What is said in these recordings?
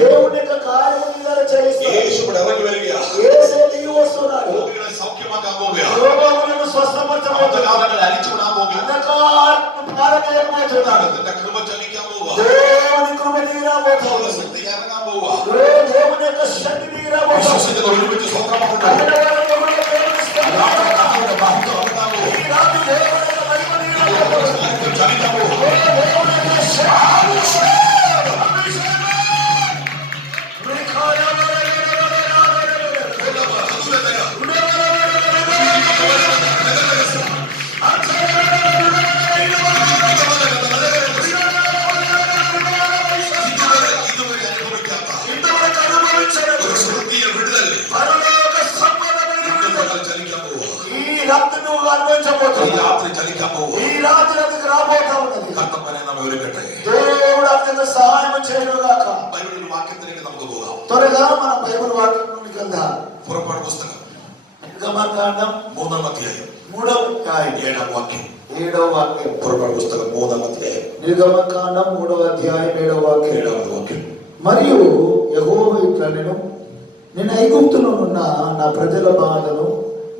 దేవుని యొక్క కార్యము విడుదల చేయిస్తాడు. యేసు ఇప్పుడు ఇറങ്ങി వരികയാ. యేసే దిగి వస్తున్నాడు. రోగిകളെ സൗഖ്യമാക്കാൻ പോവുകയാ. రోగులను స్వస్థపరచబోతున్నాడు. അന്ധകാരങ്ങളെ അഴിച്ചുവിടാൻ പോവുകയാ. అంధకారమును పారవేయబోతున్నాడు. തന്റെ കൃപ ചലിക്കാൻ പോവുക. దేవుని కృప దిగిరాబోతున్నాడు. ശക്തി ഇറങ്ങാൻ പോവുക. దేవుని యొక్క శక్తి దిగిరాబోతున్నాడు. വിശ്വസിക്കുന്ന ഒരുമിച്ച് സ്വന്തമാക്കുന്നുണ്ട്. ఈ రాత్రి దేవుని యొక్క మహిమ దిగిరాబోతున్నాడు. ചലിക്കാൻ പോവുക. దేవుడు అతనికి సహాయం చేయనుగాక. త్వరగా మన బైబిల్ వాక్యంలోకి వెళ్దాం. പുറപ്പാട് പുസ്തകം నిర్గమకాండం 3వ అధ్యాయం 3వ అధ్యాయం 7వ వాక్యం. 7వ వాక్యం. പുറപ്പാട് പുസ്തകം 3వ అధ్యాయం నిర్గమకాండం 3వ అధ్యాయం 7వ వాక్యం. 7వ వాక్యం. మరియు యెహోవా ఇట్లనెను, నేను ఐగుప్తులో ఉన్న నా ప్రజల బాధను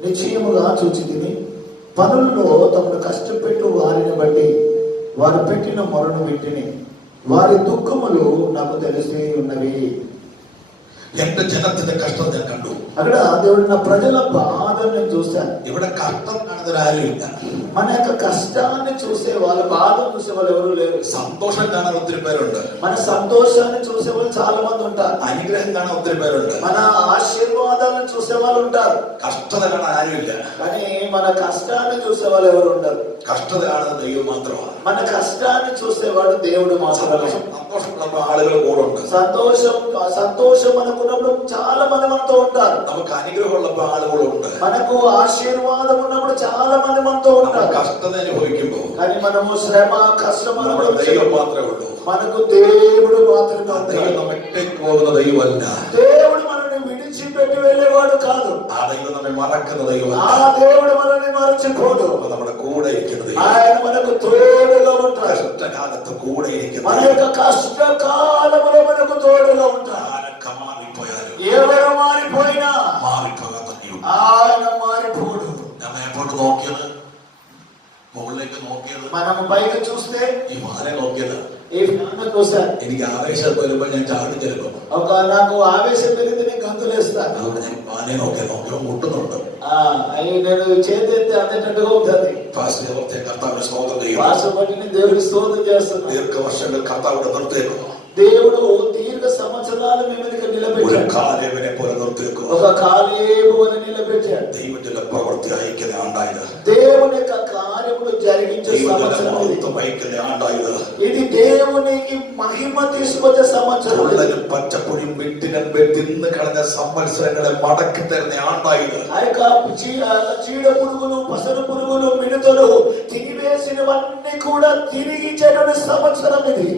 నిశ్చయముగా చూచితిని. పనుల్లో తమను కష్టపెట్టు వారిని బట్టి వారు పెట్టిన మొరను వింటిని. వారి దుఃఖములు నాకు తెలిసి ఉన్నవి. എന്റെ ജനത്തിന്റെ കഷ്ടം ഞാൻ കണ്ടു. అక్కడ దేవుడు నా ప్రజల బాధను నేను చూశాను. ഇവിടെ കഷ്ടം കാണുന്ന ആരുമില്ല. మన యొక్క కష్టాన్ని చూసే వాళ్ళ బాధను చూసే వాళ్ళు ఎవరు లేరు. സന്തോഷം കാണാൻ ഒത്തിരി പേരുണ്ട്. మన సంతోషాన్ని చూసే వాళ్ళు చాలా మంది ఉంటారు. അനുഗ്രഹം കാണാൻ ഒത്തിരി പേരുണ്ട്. మన ఆశీర్వాదాలను చూసే వాళ్ళు ఉంటారు. കഷ്ടത കാണാൻ ആരുമില്ല. కానీ మన కష్టాన్ని చూసే వాళ్ళు ఎవరు ఉండరు. കഷ്ടത കാണുന്ന ദൈവം മാത്രമാണ്. మన కష్టాన్ని చూసేవాడు దేవుడు మాత్రమే. സന്തോഷമുള്ള ആളുകൾ കൂടെ ഉണ്ട്. సంతోషం అనుకున్నప్పుడు చాలా మంది మనతో ఉంటారు. നമുക്ക് അനുഗ്രഹമുള്ളപ്പോൾ ആളുകളുണ്ട്. మనకు ఆశీర్వాదం ఉన్నప్పుడు చాలా మంది మనతో ఉంటారు. കഷ്ടത അനുഭവിക്കുമ്പോൾ కానీ మనము శ్రమ కష్టం ദൈവം മാത്രമേ ഉള്ളൂ. మనకు దేవుడు మాత్రమే. ദൈവം നമ്മെ ഇട്ടേക്ക് പോകുന്ന ദൈവമല്ല. దేవుడు మనల్ని విడిచిపెట్టి వెళ్ళేవాడు కాదు. ആ ദൈവം നമ്മെ മറക്കുന്ന ദൈവമല്ല. ఆ దేవుడు మనల్ని మరచిపోడు. നമ്മുടെ കൂടെ ഇരിക്കുന്ന ദൈവം. ఆయన మనకు తోడుగా ఉంటాడు. കഷ്ടകാലത്ത് കൂടെ ഇരിക്കുന്ന మన యొక్క కష్టకాలములో మనకు తోడుగా ఉంటాడు. ആരൊക്കെ മാറിപ്പോയാലും ఎవరు మారిపోయినా മാറിപ്പോകാൻ കഴിയും. ఆయన మారిపోడు. ഞാൻ എപ്പോഴും നോക്കിയത്, മുകളിലേക്ക് നോക്കിയത്, మనం పైకి చూస్తే ഈ മാലെ നോക്കിയത്, ఈ ఫ్యాన్ చూసాను. എനിക്ക് ആവേശം വരുമ്പോൾ ഞാൻ ചാടി ചെല്ലുമ്പോൾ నాకు ఆవేశం పెరిగితే నేను గంతులేస్తాను. അതുകൊണ്ട് ഞാൻ മാലെ നോക്കിയോ മുട്ടുന്നുണ്ട്. నేను చేతెత్తి అందేటట్టుగా ఉంటుంది. കർത്താവിന്റെ സ്തോത്രം ചെയ്യും. భాష బట్టి నేను దేవుడికి స్తోత్రం చేస్తున్నాను. ദീർഘവർഷങ്ങൾ കർത്താവിടെ നിർത്തിയേക്കുന്നു. దేవుడు దీర్ఘ సంవత్సరాలు మిమ్మల్ని నిలబెట్టాడు. കാലേബിനെ പോലെ നിർത്തിയേക്കുന്നു. ఒక కాలేబు అని నిలబెట్టాడు. ദൈവത്തിന്റെ പ്രവൃത്തി അയക്കുന്ന ആണ്ടായത്. దేవుని యొక్క కార్యములు జరిగించే సంవత్సరం അയക്കുന്ന ആണ്ടായത്. ఇది దేవునికి మహిమ తీసుకొచ్చే సంవత్సరం. പച്ചപ്പൊടിയും വെട്ടിനും തിന്ന് കളഞ്ഞ സംവത്സരങ്ങളെ മടക്കി തരുന്ന ആണ്ടായത്. ఆ యొక్క చీడ పురుగులు, పసరు పురుగులు, మిడతలు తినివేసినవన్నీ కూడా తిరిగి ఇచ్చేటువంటి సంవత్సరం ఇది.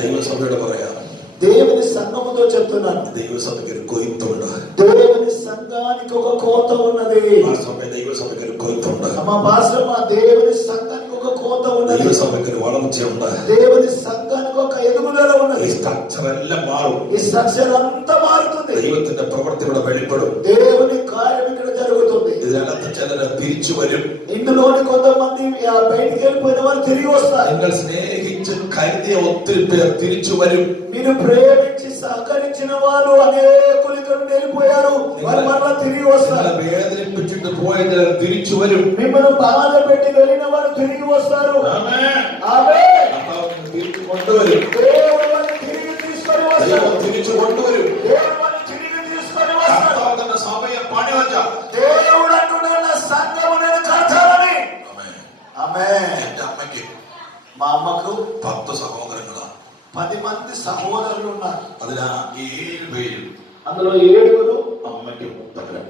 ദൈവസഭയോട് പറയാം, దేవుని సంఘముతో చెప్తున్నాను, ദൈവസഭയ്ക്ക് ഒരു കൊയ്ത്തുണ്ട്. దేవుని సంఘానికి ఒక కోత ఉన్నది. ദൈവസഭയ്ക്ക് ഒരു കൊയ്ത്തുണ്ട്. మా పాస్టర్, మా దేవుని సంఘానికి ఒక కోత ఉన్నది. ദൈവസഭയ്ക്ക് ഒരു വളർച്ചയുണ്ട്. దేవుని సంఘానికి ఒక ఎదుగుదల ఉన్నది. ഈ സ്ട്രക്ചർ എല്ലാം മാറും. ఈ స్ట్రక్చర్ అంతా మారుతుంది. ദൈവത്തിന്റെ പ്രവൃത്തി ഇവിടെ വെളിപ്പെടും. దేవుని కార్యం ఇక్కడ జరుగుతుంది. ഇതിനകത്ത് ചിലര് തിരിച്ചു വരും. ఇందులోని కొంతమంది బయటికి వెళ్ళిపోయిన వారు తిరిగి వస్తారు. നിങ്ങൾ സ്നേഹിച്ച് കരുതിയ ഒത്തിരി പേർ തിരിച്ചു വരും. మీరు ప్రేమించి సహకరించిన వారు అనేకులు ఇక్కడ వెళ్ళిపోయారు. వారు మరలా తిరిగి వస్తారు. വേദനിപ്പിച്ചിട്ട് പോയ ചിലർ തിരിച്ചു വരും. మిమ్మల్ని బాధ పెట్టి వెళ్ళిన వారు తిరిగి వస్తారు. തിരിച്ചു കൊണ്ടുവരും. దేవుడు వారిని తిరిగి తీసుకొని వస్తారు. തിരിച്ചു കൊണ്ടുവരും. దేవుడు వారిని తిరిగి తీసుకొని వస్తారు. തന്റെ സഭയെ പണിവച്ച దేవుడు అంటున్న సంఘము నేను కడతానని. ఆమేన్. എന്റെ അമ്മയ്ക്ക്, మా అమ్మకు 10 സഹോദരങ്ങളാണ്. 10 మంది సహోదరులు ఉన్నారు. അതിലാ 7 പേരും, అందులో 7 അമ്മയ്ക്ക് 30,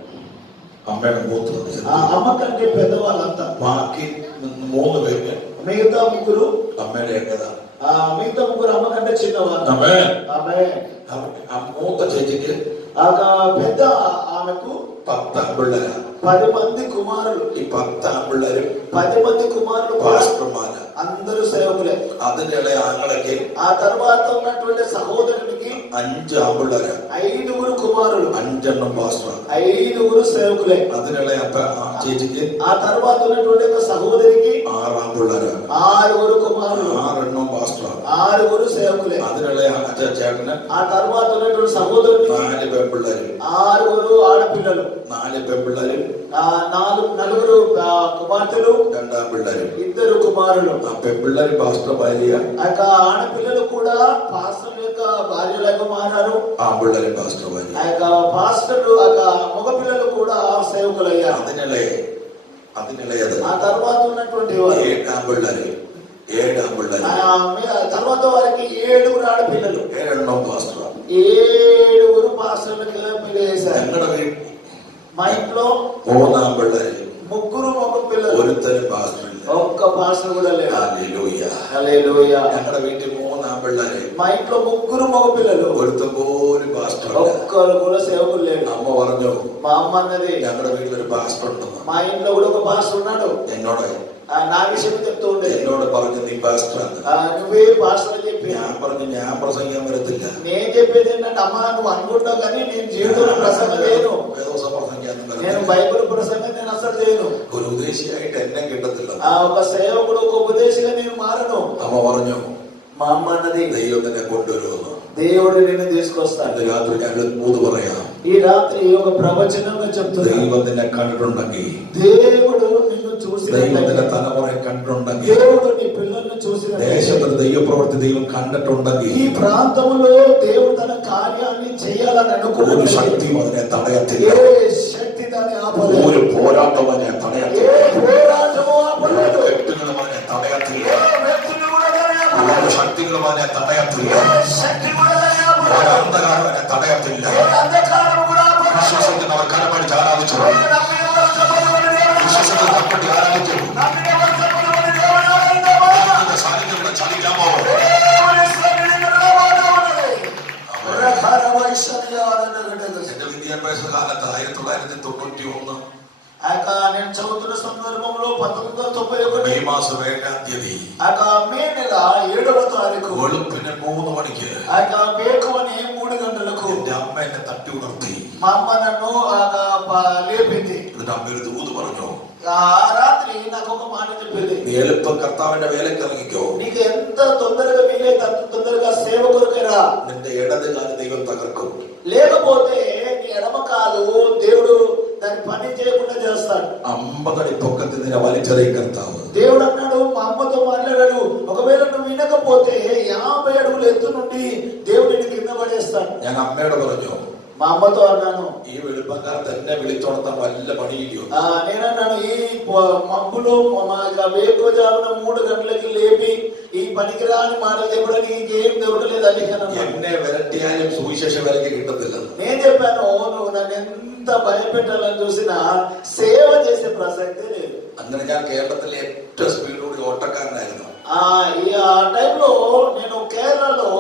അമ്മയുടെ മൂത്തത്. అమ్మ కంటే పెద్దవాళ్ళంతా. ബാക്കി 3 പേര്, మిగతా 3 അമ്മയുടെ ഏകത. మిగతా 3 అమ్మ కంటే చిన్నవాళ్ళు. മൂത്ത ചേച്ചിക്ക്, పెద్ద ఆమెకు 10 ആൺപിള്ളേരാ. 10 మంది కుమారులు. ഈ 10 ആൺപിള്ളേരും 10 మంది కుమారులు పాస్టర్మారా. అందరూ సేవకులే. അതിന്റെ ആങ്ങളൊക്കെ, ఆ తర్వాత ఉన్నటువంటి సహోదరుని 5 ആമ്പിള്ളേര്, 5 కుమారులు, 5 പാസ്റ്റർ, 5 సేవకులే. അതിനുള്ള ചേച്ചിക്ക് ఆ తర్వాత ఉన్నటువంటి ఒక సహోదరికి 6 ആമ്പിള്ളേര്, 6 కుమారులు, 6 പാസ്റ്റർ, 6 సేవకులే. അതിനുള്ള ചേട്ടന് ఆ తర్వాత ఉన్నటువంటి సహోదరునికి 4 പെൺപിള്ളേര്, 6 ఆడపిల్లలు, 4 പെൺപിള്ളേര്, 4 కుమార్తెలు, 2 ആൺപിള്ളേര്. 2 కుమారులు. ఆ పెൺపిల్లలు పాస్టర్ భార్య, ఆ యొక్క ఆడపిల్లలు కూడా పాస్టర్ యొక్క భార్యలుగా మారారు. ఆంపిల్లలు పాస్టర్ భార్య. ఆ యొక్క పాస్టర్లు ఆ యొక్క మగ పిల్లలు కూడా సేవకులయ్యారు. അതിനിളയത് ఆ తర్వాత ఉన్నటువంటి వారు 7 ആൺപിള്ളേര്, 7 ആൺപിള്ളേര്. తర్వాత వారికి 7 ఆడపిల్లలు, 7 പാസ്റ്റർ, 7 పాస్టర్లకు పెళ్లి చేశారు. ഞങ്ങളുടെ വീട്ടിൽ మా ఇంట్లో 3 ആൺപിള്ളേര്, 3 మగ పిల్లలు, ഒരുത്തരും പാസ്റ്റർ ഇല്ല. ఒక్క పాస్టర్ కూడా లేరు. ഹല്ലേലൂയ. హల్లెలూయా. ഞങ്ങളുടെ വീട്ടിൽ 3 ആൺപിള്ളേര്, మా ఇంట్లో 3 మగ పిల్లలు, ഒരുത്തൻ പോലും പാസ്റ്റർ ഇല്ല. ఒక్కరు కూడా సేవకులు లేరు. അമ്മ പറഞ്ഞു, మా అమ్మ అన్నది ഞങ്ങളുടെ വീട്ടിലൊരു പാസ്റ്റർ ഉണ്ടെന്ന്. మా ఇంట్లో కూడా ఒక పాస్టర్ ఉన్నాడు. എന്നോട് నా విషయం చెప్తూ ఉండేది. എന്നോട് പറഞ്ഞു നീ പാസ്റ്റർ. నువ్వే పాస్టర్ అని చెప్పి ഞാൻ പറഞ്ഞു ഞാൻ പ്രസംഗിക്കാൻ വരത്തില്ല. నేను చెప్పేది ఏంటంటే అమ్మ నువ్వు అనుకుంటావు కానీ నేను జీవితంలో ప్రసంగం చేయను. വേദോസം പ്രസംഗിക്കാൻ నేను బైబిల్ ప్రసంగం నేను అసలు చేయను. ഒരു ഉപദേശിയായിട്ട് എന്നെ കിട്ടത്തില്ല. ఒక సేవకుడు ఒక ఉపదేశిగా నేను మారను. അമ്മ പറഞ്ഞു, మా అమ్మ అన్నది ദൈവം നിന്നെ കൊണ്ടുവരുമെന്ന്. దేవుడు నిన్ను తీసుకొస్తాడు. രാത്രി ഞാൻ മൂന്ന് പറയാം. ఈ రాత్రి ఒక ప్రవచనంగా చెప్తున్నా. ദൈവം നിന്നെ കണ്ടിട്ടുണ്ടെങ്കിൽ, దేవుడు నిన్ను చూసి, ദൈവം നിന്റെ തലമുറയെ കണ്ടിട്ടുണ്ടെങ്കിൽ, దేవుడు నీ పిల్లల్ని చూసి, ദേശത്തിന് దైవప్రవృత్తి ദൈవం കണ്ടിട്ടുണ്ടെങ്കിൽ, ఈ ప్రాంతంలో దేవుడు తన కార్యాన్ని చేయాలని అనుకున్న ഒരു ശക്തിയും അതിനെ തടയത്തില്ല. ఏ శక్తి దాన్ని ఆపలేదు. ഒരു പോരാട്ടം അതിനെ തടയത്തില്ല. ఏ పోరాటము ఆపలేదు. വ്യക്തികളും അതിനെ തടയത്തില്ല. ఏ వ్యక్తిని కూడా దాన్ని ఆపలేదు. ഒരു ശക്തികളും അതിനെ തടയത്തില്ല. ఏ శక్తి కూడా దాన్ని ఆపలేదు. ഒരു അന്ധകാരം അതിനെ തടയത്തില്ല. ఏ అంధకారం కూడా ఆపలేదు. വിശ്വസിക്കുന്നവർ കരമടിച്ച് ആരാധിച്ചു. വിശ്വസിക്കുന്ന തപ്പട്ടി ആരാധിച്ചു. സാന്നിധ്യങ്ങളെ ചലിക്കാമോ? എന്റെ വിദ്യാഭ്യാസ കാലത്ത് 1991 నేను చదువుతున్న సందర్భంలో 1991 മെയ് മാസം 7-ാം തീയതി మే నెల 7వ తారీఖు വെളുപ്പിന് 3 മണിക്ക് వేకువని 3 గంటలకు എന്റെ അമ്മ എന്നെ തട്ടി ഉണർത്തി. మా అమ్మ నన్ను లేపింది. എന്നിട്ട് അമ്മ ഒരു ദൂത് പറഞ്ഞു, ఆ రాత్రి నాకు ఒక మాట చెప్పింది. നീ എളുപ്പം കർത്താവിന്റെ വേലയ്ക്ക് ഇറങ്ങിക്കോ. నీకు ఎంత తొందరగా వీలైతే అంత తొందరగా సేవ కొరకు రా. നിന്റെ ഇടത് കാല് ദൈവം തകർക്കും. లేకపోతే నీ ఎడమ కాలు దేవుడు దాన్ని పని చేయకుండా చేస్తాడు. 50 അടി പൊക്കത്തിൽ നിന്നെ വലിച്ചെറിയും കർത്താവ്. దేవుడు అన్నాడు, మా అమ్మతో మాట్లాడాడు, ఒకవేళ నువ్వు వినకపోతే 50 అడుగుల ఎత్తు నుండి దేవుడు నిన్ను కింద పడేస్తాడు. ഞാൻ అమ్మയോട് പറഞ്ഞു, మా అమ్మతో అన్నాను, ഈ വെളുപ്പക്കാലത്ത് എന്നെ വിളിച്ചുണർത്താൻ വല്ല പണിയില്ലയോ? నేనన్నాను, ఈ మబ్బులో వేకోజామున 3 గంటలకి లేపి ఈ పనికిరాని మాటలు చెప్పడానికి ఇంకేం దొరకలేదు అని എന്നെ വിരട്ടിയാലും സുവിശേഷ വിലക്ക് കിട്ടത്തില്ല. నేను చెప్పాను, నువ్వు నన్ను ఎంత భయపెట్టాలని చూసినా సేవ చేసే ప్రసక్తే లేదు. അങ്ങനെ ഞാൻ കേരളത്തിലെ ഏറ്റവും സ്പീഡോട് ഓട്ടക്കാരനായിരുന്നു. ఆ టైంలో నేను కేరళలో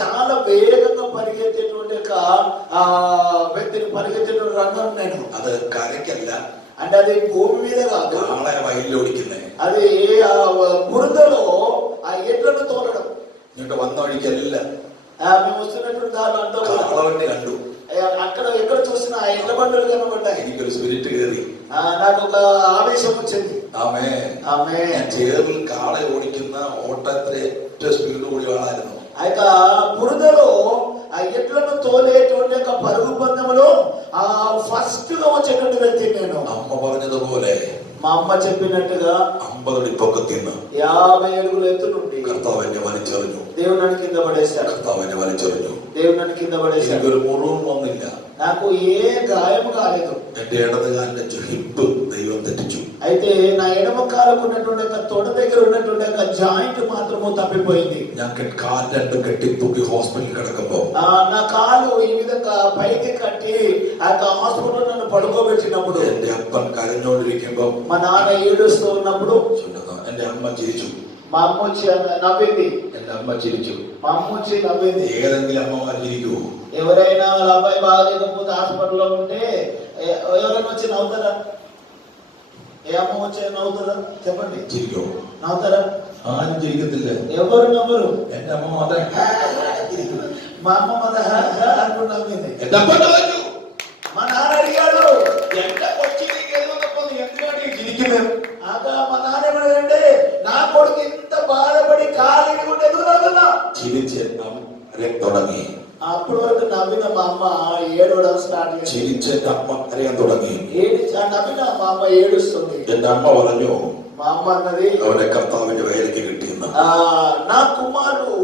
చాలా వేగంగా పరిగెత్తేటువంటి ఒక వ్యక్తిని పరిగెత్తేటువంటి రంగం నేను. അത് കരയ്ക്കല്ല, అంటే అది భూమి మీద కాదు, കാളെ വയലിൽ ഓടിക്കുന്നേ. అది బురదలో ఆ ఎడ్లను తోలడం. ഇങ്ങോട്ട് വന്ന വഴിക്കല്ല మేము వస్తున్నటువంటి దారిలో అంతా കാളവണ്ടി കണ്ടു. అక్కడ ఎక్కడ చూసినా ఆ ఎడ్ల బండులు కనబడ్డాయి. എനിക്കൊരു സ്പിരിറ്റ് കയറി. నాకు ఒక ఆవేశం వచ్చింది. ആമേ. ഞാൻ ചേറിൽ കാളെ ഓടിക്കുന്ന ഓട്ടത്തിലെ ഏറ്റവും സ്പീഡ് കൂടിയ ആളായിരുന്നു. ఆ యొక్క బురదలో ఆ ఎడ్లను తోలేటువంటి ఒక పరుగు పందెంలో ఫస్ట్ గా వచ్చేటువంటి వ్యక్తి నేను. అమ్మ പറഞ്ഞതുപോലെ మా అమ్మ చెప్పినట్టుగా 50 അടി പൊക്കത്തിൽ നിന്ന് 50 అడుగుల ఎత్తు నుండి കർത്താവ് എന്നെ വലിച്ചെറിഞ്ഞു. దేవుడు నన్ను కింద పడేశాడు. കർത്താവ് എന്നെ വലിച്ചെറിഞ്ഞു. దేవుడు నన్ను కింద పడేశాడు. എനിക്കൊരു മുറിവും വന്നില്ല. నాకు ఏ గాయం కాలేదు. എന്റെ ഇടതുകാലിന്റെ ഹിപ്പ് ദൈവം തെറ്റിച്ചു. అయితే నా ఎడమ కాలుకు ఉన్నటువంటి తొడ దగ్గర ఉన్నటువంటి జాయింట్ మాత్రము తప్పిపోయింది. ഞാൻ കാല് രണ്ടും കെട്ടിത്തൂക്കി ഹോസ്പിറ്റലിൽ കിടക്കുമ്പോ నా కాలు ఈ విధంగా పైకి కట్టి ఆ హాస్పిటల్ నన్ను పడుకోబెట్టినప్పుడు എന്റെ അപ്പൻ കരഞ്ഞോണ്ടിരിക്കുമ്പോ మా నాన్న ఏడుస్తూ ఉన్నప్పుడు എന്റെ അമ്മ ചിരിച്ചു. మా అమ్మ వచ్చి నవ్వింది. എന്റെ అమ్మ ചിരിച്ചു. మా అమ్మ వచ్చి నవ్వింది. ഏതെങ്കിലും അമ്മമാർ ചിരിക്കൂ? ఎవరైనా వాళ్ళ అబ్బాయి బాగాలేకపోతే హాస్పిటల్లో ఉంటే ఎవరైనా వచ్చి నవ్వుతారా? ఏ అమ్మ వచ్చి నవ్వుతారా? చెప్పండి. ചിരിക്കോ? నవ్వుతారా? ആരും ചിരിക്കത്തില്ല. ఎవరు నవ్వరు. എന്റെ അമ്മ മാത്രം. మా అమ్మ మాత్రం అప్పుడు నవ్వింది. എന്റെ അപ്പൻ ചോദിച്ചു, మా నాన్న అడిగాడు, എന്റെ കൊച്ചിലേക്ക് എഴുതുന്നപ്പോ നീ എന്തിനാണ് ഈ ചിരിക്കുന്നത്? ఆగా మా నాన్న ఏమన్నాడంటే, నా కొడుకు ఇంత బాధపడి ఖాళీగా ఉంటే ఎందుకు నవ్వుతున్నా? ചിരിച്ച് കരയാൻ തുടങ്ങി. అప్పటి వరకు నవ్విన మా అమ్మ ఏడవడం స్టార్ట్ చేసింది. ചിരിച്ച് എന്റെ അമ്മ കരയാൻ തുടങ്ങി. నవ్విన మా అమ్మ ఏడుస్తుంది. എന്റെ അമ്മ പറഞ്ഞു, మా అమ్మ అన్నది, അവനെ കർത്താവിന്റെ വേലയ്ക്ക് കിട്ടിയെന്ന്. నా కుమారుడు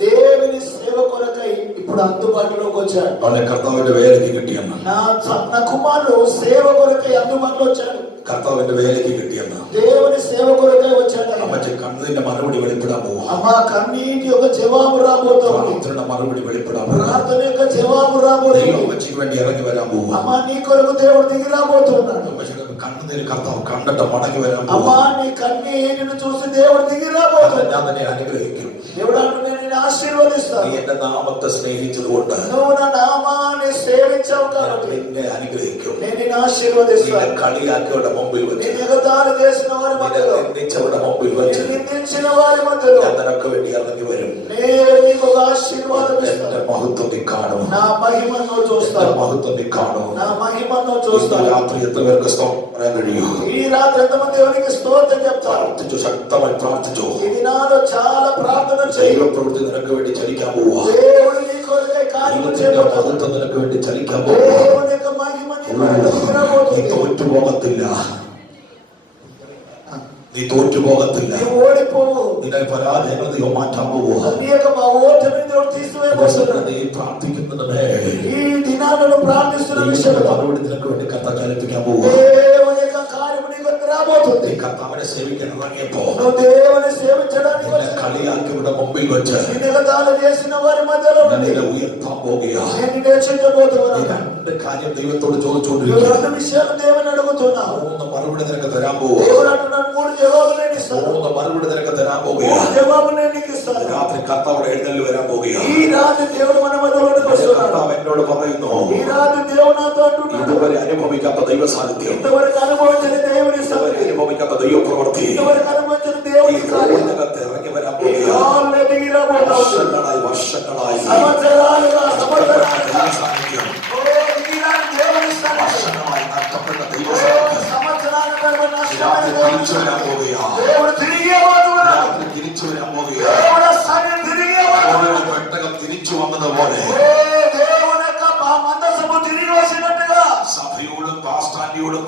దేవుని సేవ కొరకై ఇప్పుడు అందుబాటులోకి వచ్చాడు. അവനെ കർത്താവിന്റെ വേലയ്ക്ക് കിട്ടിയെന്ന്. నా కుమారుడు సేవ కొరకై అందుబాటులో వచ్చాడు. കർത്താവിന്റെ വേലയ്ക്ക് കിട്ടിയെന്ന്. దేవుని సేవ కొరకై వచ్చాడు. അമ്മച്ചി കണ്ണതിന്റെ മറുപടി വെളിപ്പെടാൻ പോവാ. అమ్మ కన్నీటి యొక్క జవాబు రాబోతోంది. പ്രാർത്ഥനയുടെ മറുപടി വെളിപ്പെടാൻ പോവാ. ప్రార్థన యొక్క జవాబు రాబోతోంది. അമ്മച്ചിക്ക് വേണ്ടി ഇറങ്ങി വരാൻ പോവാ. అమ్మ నీ కొరకు దేవుడు దిగి రాబోతున్నాడు. അമ്മച്ചിയുടെ കണ്ണുനീര് കർത്താവ് കണ്ടിട്ട് മടങ്ങി വരാൻ అమ్మ പോവാ. నీ కన్నీటిని చూసి దేవుడు దిగి రాబోతున్నాడు. ഞാൻ തന്നെ അനുഗ്രഹിക്കും. దేవుడు అంటున్నాడు, నేను ఆశీర్వదిస్తాను. നീ എന്റെ നാമത്തെ സ്നേഹിച്ചതുകൊണ്ട് నువ్వు నా నామాన్ని సేవించావు కాబట్టి നിന്നെ അനുഗ്രഹിക്കും. నేను నిన్ను ఆశీర్వదిస్తాను. നിന്നെ കളിയാക്കിയവരുടെ മുമ്പിൽ വെച്ച്, నేను ఎగతాళి చేసిన వారి നിന്നെ మధ్యలో, നിന്ദിച്ചവരുടെ മുമ്പിൽ വെച്ച് నేను నిందించిన వారి మధ్యలో ഞാൻ നിനക്ക് വേണ്ടി ഇറങ്ങി വരും. నేను నీకు ఒక ఆశీర్వాదం എന്റെ ఇస్తాను. മഹത്വം നീ കാണും. నా మహిమను എന്റെ చూస్తావు. മഹത്వం നീ കാണും. నా మహిమను ഇന്ന് చూస్తావు. രാത്രി എത്ര പേർക്ക് സ്തോത്രം പറയാൻ കഴിയും? ఈ రాత్రి ఎంతమంది దేవునికి స్తోత్రం చెప్తారు? പ്രാർത്ഥിച്ചു, ശക്തമായി പ്രാർത്ഥിച്ചു. ఈ దినాల్లో చాలా ప్రార్థన చేయి. ദൈവപ്രവൃത്തി നിനക്ക് വേണ്ടി ചലിക്കാൻ പോവാ. దేవుడు నీ కొరకై కార్యము ദൈവത്തിന്റെ చేయబోతున్నాడు. മഹത്വം നിനക്ക് വേണ്ടി ചലിക്കാൻ പോവാ. దేవుని యొక్క మహిమ నీ కొరకు നീ దిగబోతుంది. തോറ്റു പോകത്തില്ല. നീ തോറ്റു പോകത്തില്ല. నీవు ఓడిపోవు. നിന്നെ പരാജയങ്ങൾ ദൈവം മാറ്റാൻ പോവാ. నీ యొక్క ఓటమిని దేవుడు తీసివేయబోతున్నాడు. നീ പ്രാർത്ഥിക്കുന്നതിനെ ఈ దినాలను ప్రార్థిస్తున్న విషయంలో മറുപടി നിനക്ക് വേണ്ടി കർത്താവ് ചലിപ്പിക്കാൻ പോവാ. దేవుని యొక్క కార్యము నీ కొరకు రాబోతుంది. നീ കർത്താവിനെ സേവിക്കാൻ ഇറങ്ങിയപ്പോ నువ్వు దేవుని సేవించడానికి നിന്നെ వచ్చావు. കളിയാക്കിയുടെ മുമ്പിൽ വെച്ച് నిన్ను ఎగతాళి చేసిన వారి మధ్యలో నుండి നിന്നെ ഉയർത്താൻ പോകുകയാ. నేను నిన్ను హెచ్చించబోతున్నాను. നീ രണ്ട് കാര്യം ദൈവത്തോട് నువ్వు ചോദിച്ചുകൊണ്ടിരിക്കുക. రెండు విషయాలు దేవుని అడుగుతున్నావు. 3 మറുപടി నిനക്ക് తരാൻ പോവുക. దేవుడు అంటున్నాడు, 3 జవాబులు నేను ఇస్తాను. 3 మറുപടി നിനക്ക് തരാൻ പോകുക. 3 జవాబులు నేను నీకు ఇస్తాను. രാത്രി കർത്താവിടെ എഴുന്നള്ളി വരാൻ പോകുക. ఈ రాత్రి దేవుడు మన మధ్యలోకి వస్తున్నాడు. കർത്താവ് എന്നോട് പറയുന്നു, ఈ రాత్రి దేవుడు నాతో అంటున్నాడు, ഇതുവരെ അനുഭവിക്കാത്ത ദൈവ സാന്നിധ്യം, ఇంతవరకు అనుభవించిన దేవుని ഇതുവരെ సన్నిధి, അനുഭവിക്കാത്ത ദൈവ പ്രവൃത്തി ఇంతవరకు అనుభవించిన ഈ దేవుని కార్యం റോഡിനകത്ത് ഇറങ്ങി വരാൻ ఈ പോകുക. రాళ్ళ దిగి రాబోతున్నాడు. വർഷങ്ങളായി సంవత్సరాలుగా ദൈവ സാന്നിധ്యం, ఓ దిగిరాని దేవుని సన్నిధి, വർഷങ്ങളായി നഷ്ടപ്പെട്ട ദൈവ സാന്നിധ്യം సంవత్సరాలుగా నష్టమైన രാത്രി దేవుని തിരിച്ചു വരാൻ പോകുക. దేవుడు తిరిగే పోతున్నాడు. രാത്രി തിരിച്ചു വരാൻ പോകുക. దేవుడు సన్నిధి తిరిగే పోతున్నాడు. ഒരു പെട്ടകം തിരിച്ചു വന്നതുപോലെ దేవుని యొక్క మందసము తిరిగి వచ్చినట్టుగా സഭയോടും പാസ്റ്റോടും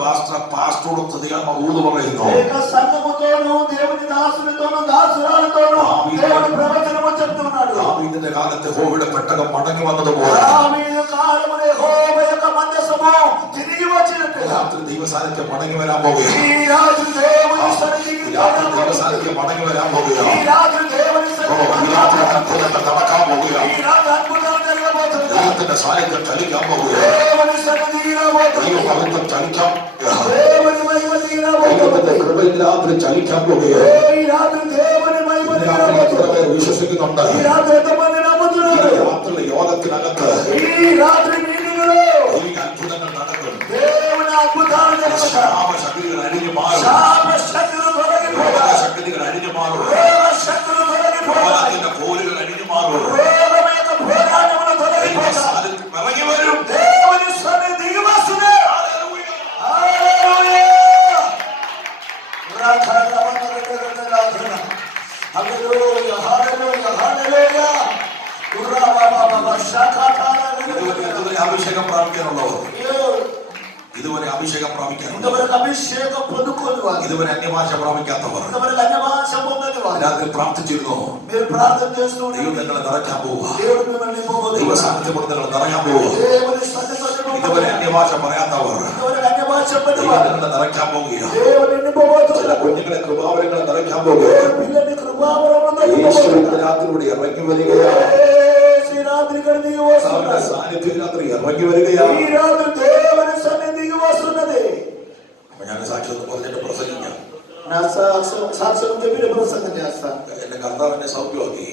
പാസ്റ്റോടും സ്തുതിയാത്മ ഊതു പറയുന്നു. ఏక సంఘముతోను దేవుని దాసులతోను దాసురాలతోను దేవుని ప్రవచనము చెప్తున్నాడు. ദാവീദിന്റെ കാലത്ത് യഹോവയുടെ പെട്ടകം മടങ്ങി വന്നതുപോലെ దావీదు కాలమున యెహోవా యొక్క మందసము తిరిగి వచ్చినట్టుగా രാത്രി ദൈവസാന്നിധ്യം മടങ്ങി വരാൻ പോകുകയാണ്. ఈ రాత్రి దేవుని సన్నిధికి രാത്രി ദൈവസാന്നിധ്యం മടങ്ങി വരാൻ പോകുകയാണ്. ఈ రాత్రి దేవుని ഈ సన్నిధికి രാത്രി അത്ഭുതങ്ങൾ നടക്കാൻ പോകുകയാണ്. ఈ రాత్రి అద్భుతాలు జరగబోతుంది. ദൈവത്തിന്റെ സാന്നിധ്യം ചലിക്കാൻ പോകുകയാണ്. దేవుని సన్నిధికి రాబోతుంది. ദൈവമഹത്വം ചലിക്കാൻ దేవుని మహిమ దిగి ദൈവത്തിന്റെ రాబోతుంది. കൃപയിൽ രാത്രി ചലിക്കാൻ പോകുകയാണ്. ఈ రాత్రి దేవుని మహిమ ഈ దిగి രാത്രി എത്ര రాబోతుంది. പേർ വിശ്വസിക്കുന്നുണ്ട്? ఈ రాత్రి ఎంతమంది ഈ నమ్ముతున్నారు? രാത്രി യോഗത്തിനകത്ത് ఈ రాత్రి మీటింగులో ഈ അത്ഭുതങ്ങൾ നടക്കും. దేవుని అద్భుతాలు జరుగుతాయి. ശാപശക്തികൾ അഴിഞ്ഞു മാറും. శాప శక్తులు తొలగిపోతాయి. ശക്തികൾ അഴിഞ്ഞു മാറും. రోగ శక్తులు తొలగిపోతాయి. അതിന്റെ പോരുകൾ അഴിഞ്ഞു മാറും. రోగం యొక్క పోరాటములు తొలగిపోతాయి. ദൈവസാന്നിധ്യം ഇറങ്ങി വരും. దేవుని సన్నిధి దిగి వస్తుంది. ഹല്ലേലൂയ. హల్లెలూయా. హల్లెలూయా, హల్లెలూయా, హల్లెలూయా. ഇതുവരെ അഭിഷേകം പ്രാപിക്കാനുള്ളവർ, ഇതുവരെ അഭിഷേകം പ്രാപിക്കാനുള്ളവർ, ఇంతవరకు అభిషేకం పొందుకొని వారు, ഇതുവരെ അന്യഭാഷ പ്രാപിക്കാത്തവർ ఇంతవరకు అన్యభాష పొందని వారు രാത്രി പ്രാർത്ഥിച്ചിരുന്നു. మీరు ప్రార్థన చేస్తూ ദൈവം നിങ്ങളെ നിറയ്ക്കാൻ പോവുക. దేవుడు మిమ్మల్ని నింపబోతున్నాడు. ദൈവ സാന്നിധ്യത്തോടെ നിങ്ങൾ നിറയാൻ പോവുക. దేవుని సన్నిధిలో ഇതുവരെ అന്യഭാഷ പറയാത്തവർ ఇంతవరకు అన్యభాష పొందని ദൈവം వారు നിങ്ങളെ നിറയ്ക്കാൻ പോവുക. దేవుని ചില నింపబోతున్నాడు. കുഞ്ഞുങ്ങളെ കൃപാവരങ്ങളെ നിറയ്ക്കാൻ പോവുക. పిల్లని కృపావరములతో യേശു నింపబోతున్నాడు. രാത്രിയുടെ ఇറങ്ങി వരികയാണ്. ఈ రాత్రి ఇక్కడ దిగి അവന്റെ వస్తున్నాడు. സാന്നിധ്യം രാത്രി ഇറങ്ങി വരികയാണ്. ఈ రాత్రి దేవుని సన్నిధి దిగి వస్తున్నది. അപ്പൊ ഞാൻ സാക്ഷ്യം പറഞ്ഞിട്ട് പ്രസംഗിക്കാം. నా సాక్ష్యం చెప్పి ప్రసంగం చేస్తా. എന്റെ കർത്താവ് എന്നെ സൗഖ്യമാക്കി.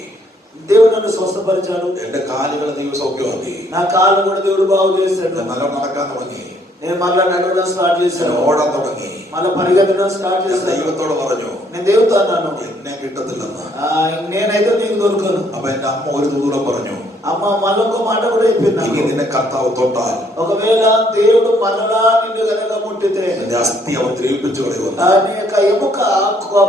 దేవుడు నన్ను స్వస్థపరిచాడు. എന്റെ കാലുകളെ ദൈവം സൗഖ്യമാക്കി. నా కాళ్ళు కూడా దేవుడు బాగు చేశాడు. ഞാൻ നല്ല നടക്കാൻ തുടങ്ങി. నేను మళ్ళా నడవడం స్టార్ట్ ഞാൻ చేశాను. ഓടാൻ തുടങ്ങി. మళ్ళా పరిగెత్తడం స్టార్ట్ ഞാൻ చేశాను. ദൈവത്തോട് പറഞ്ഞു, నేను దేవుతో అన్నాను, എന്നെ കിട്ടത്തില്ലെന്ന്. నేనైతే నీకు దొరకను. അപ്പൊ എന്റെ അമ്മ ഒരു ദൂരം പറഞ്ഞു, అమ్మ మళ్ళొక మాట కూడా చెప్పింది నాకు. ഇനി നിന്നെ കർത്താവ് തൊട്ടാൽ ఒకవేళ దేవుడు మరలా నిన్ను గనక ముట్టితే നിന്റെ അസ്ഥി അവൻ ദ്രവിപ്പിച്ചു കളയുമെന്ന്. నీ యొక్క ఎముక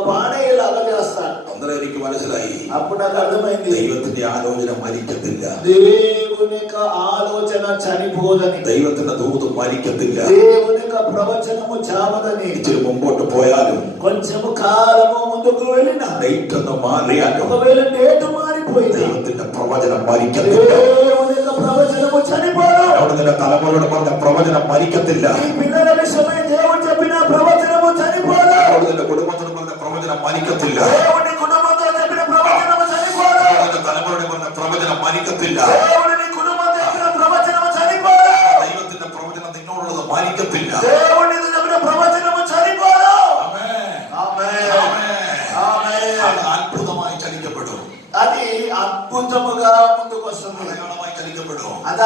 పాడేలాగా చేస్తాడు. അന്നേരം എനിക്ക് മനസ്സിലായി, అప్పుడు నాకు అర్థమైంది ദൈവത്തിന്റെ ആലോചന മരിക്കത്തില്ല, దేవుని యొక్క ఆలోచన చనిపోదని, ദൈവത്തിന്റെ ദൂത് മരിക്കത്തില്ല. దేవుని యొక్క ప్రవచనము చావదని. ഇച്ചിരി മുമ്പോട്ട് പോയാലും కొంచెము కాలము ముందుకు వెళ్ళినా, ഡേറ്റ് ഒന്ന് മാറിയാലും ఒకవేళ డేటు మారిపోయినా ദൈവത്തിന്റെ പ്രവചനം മരിക്കത്തില്ല. దేవుని యొక్క ప్రవచనము చనిపోదు. അവിടെ നിന്റെ തലമുറയോട് പറഞ്ഞ പ്രവചനം മരിക്കത്തില്ല. ఈ పిల్లల విషయమై దేవుడు చెప్పిన ప్రవచనము చనిపోదు. അവിടെ നിന്റെ കുടുംബത്തോട് പറഞ്ഞ പ്രവചനം మరిക്കത്തില്ല. దేవుని కుటుంబంతో చెప్పిన ప్రవచనము చనిపోదు. നിന്റെ തലമുറയോട് പറഞ്ഞ പ്രവചനം മരിക്കത്തില്ല. దేవుని కుటుంబంతో చెప్పిన ప్రవచనము చనిపోదు. ദൈവത്തിന്റെ പ്രവചനം നിന്നോടുള്ളത് മരിക്കത്തില്ല. దేవుని చెప్పిన ప్రవచనము చనిపోదు. ആമേൻ. ఆమేన్. ആമേൻ. ఆమేన్. അത് അത്ഭുതമായി ചലിക്കപ്പെടും, అది అద్భుతముగా ముందుకు వస్తుంది. അടയാളമായി ചലിക്കപ്പെടും, అది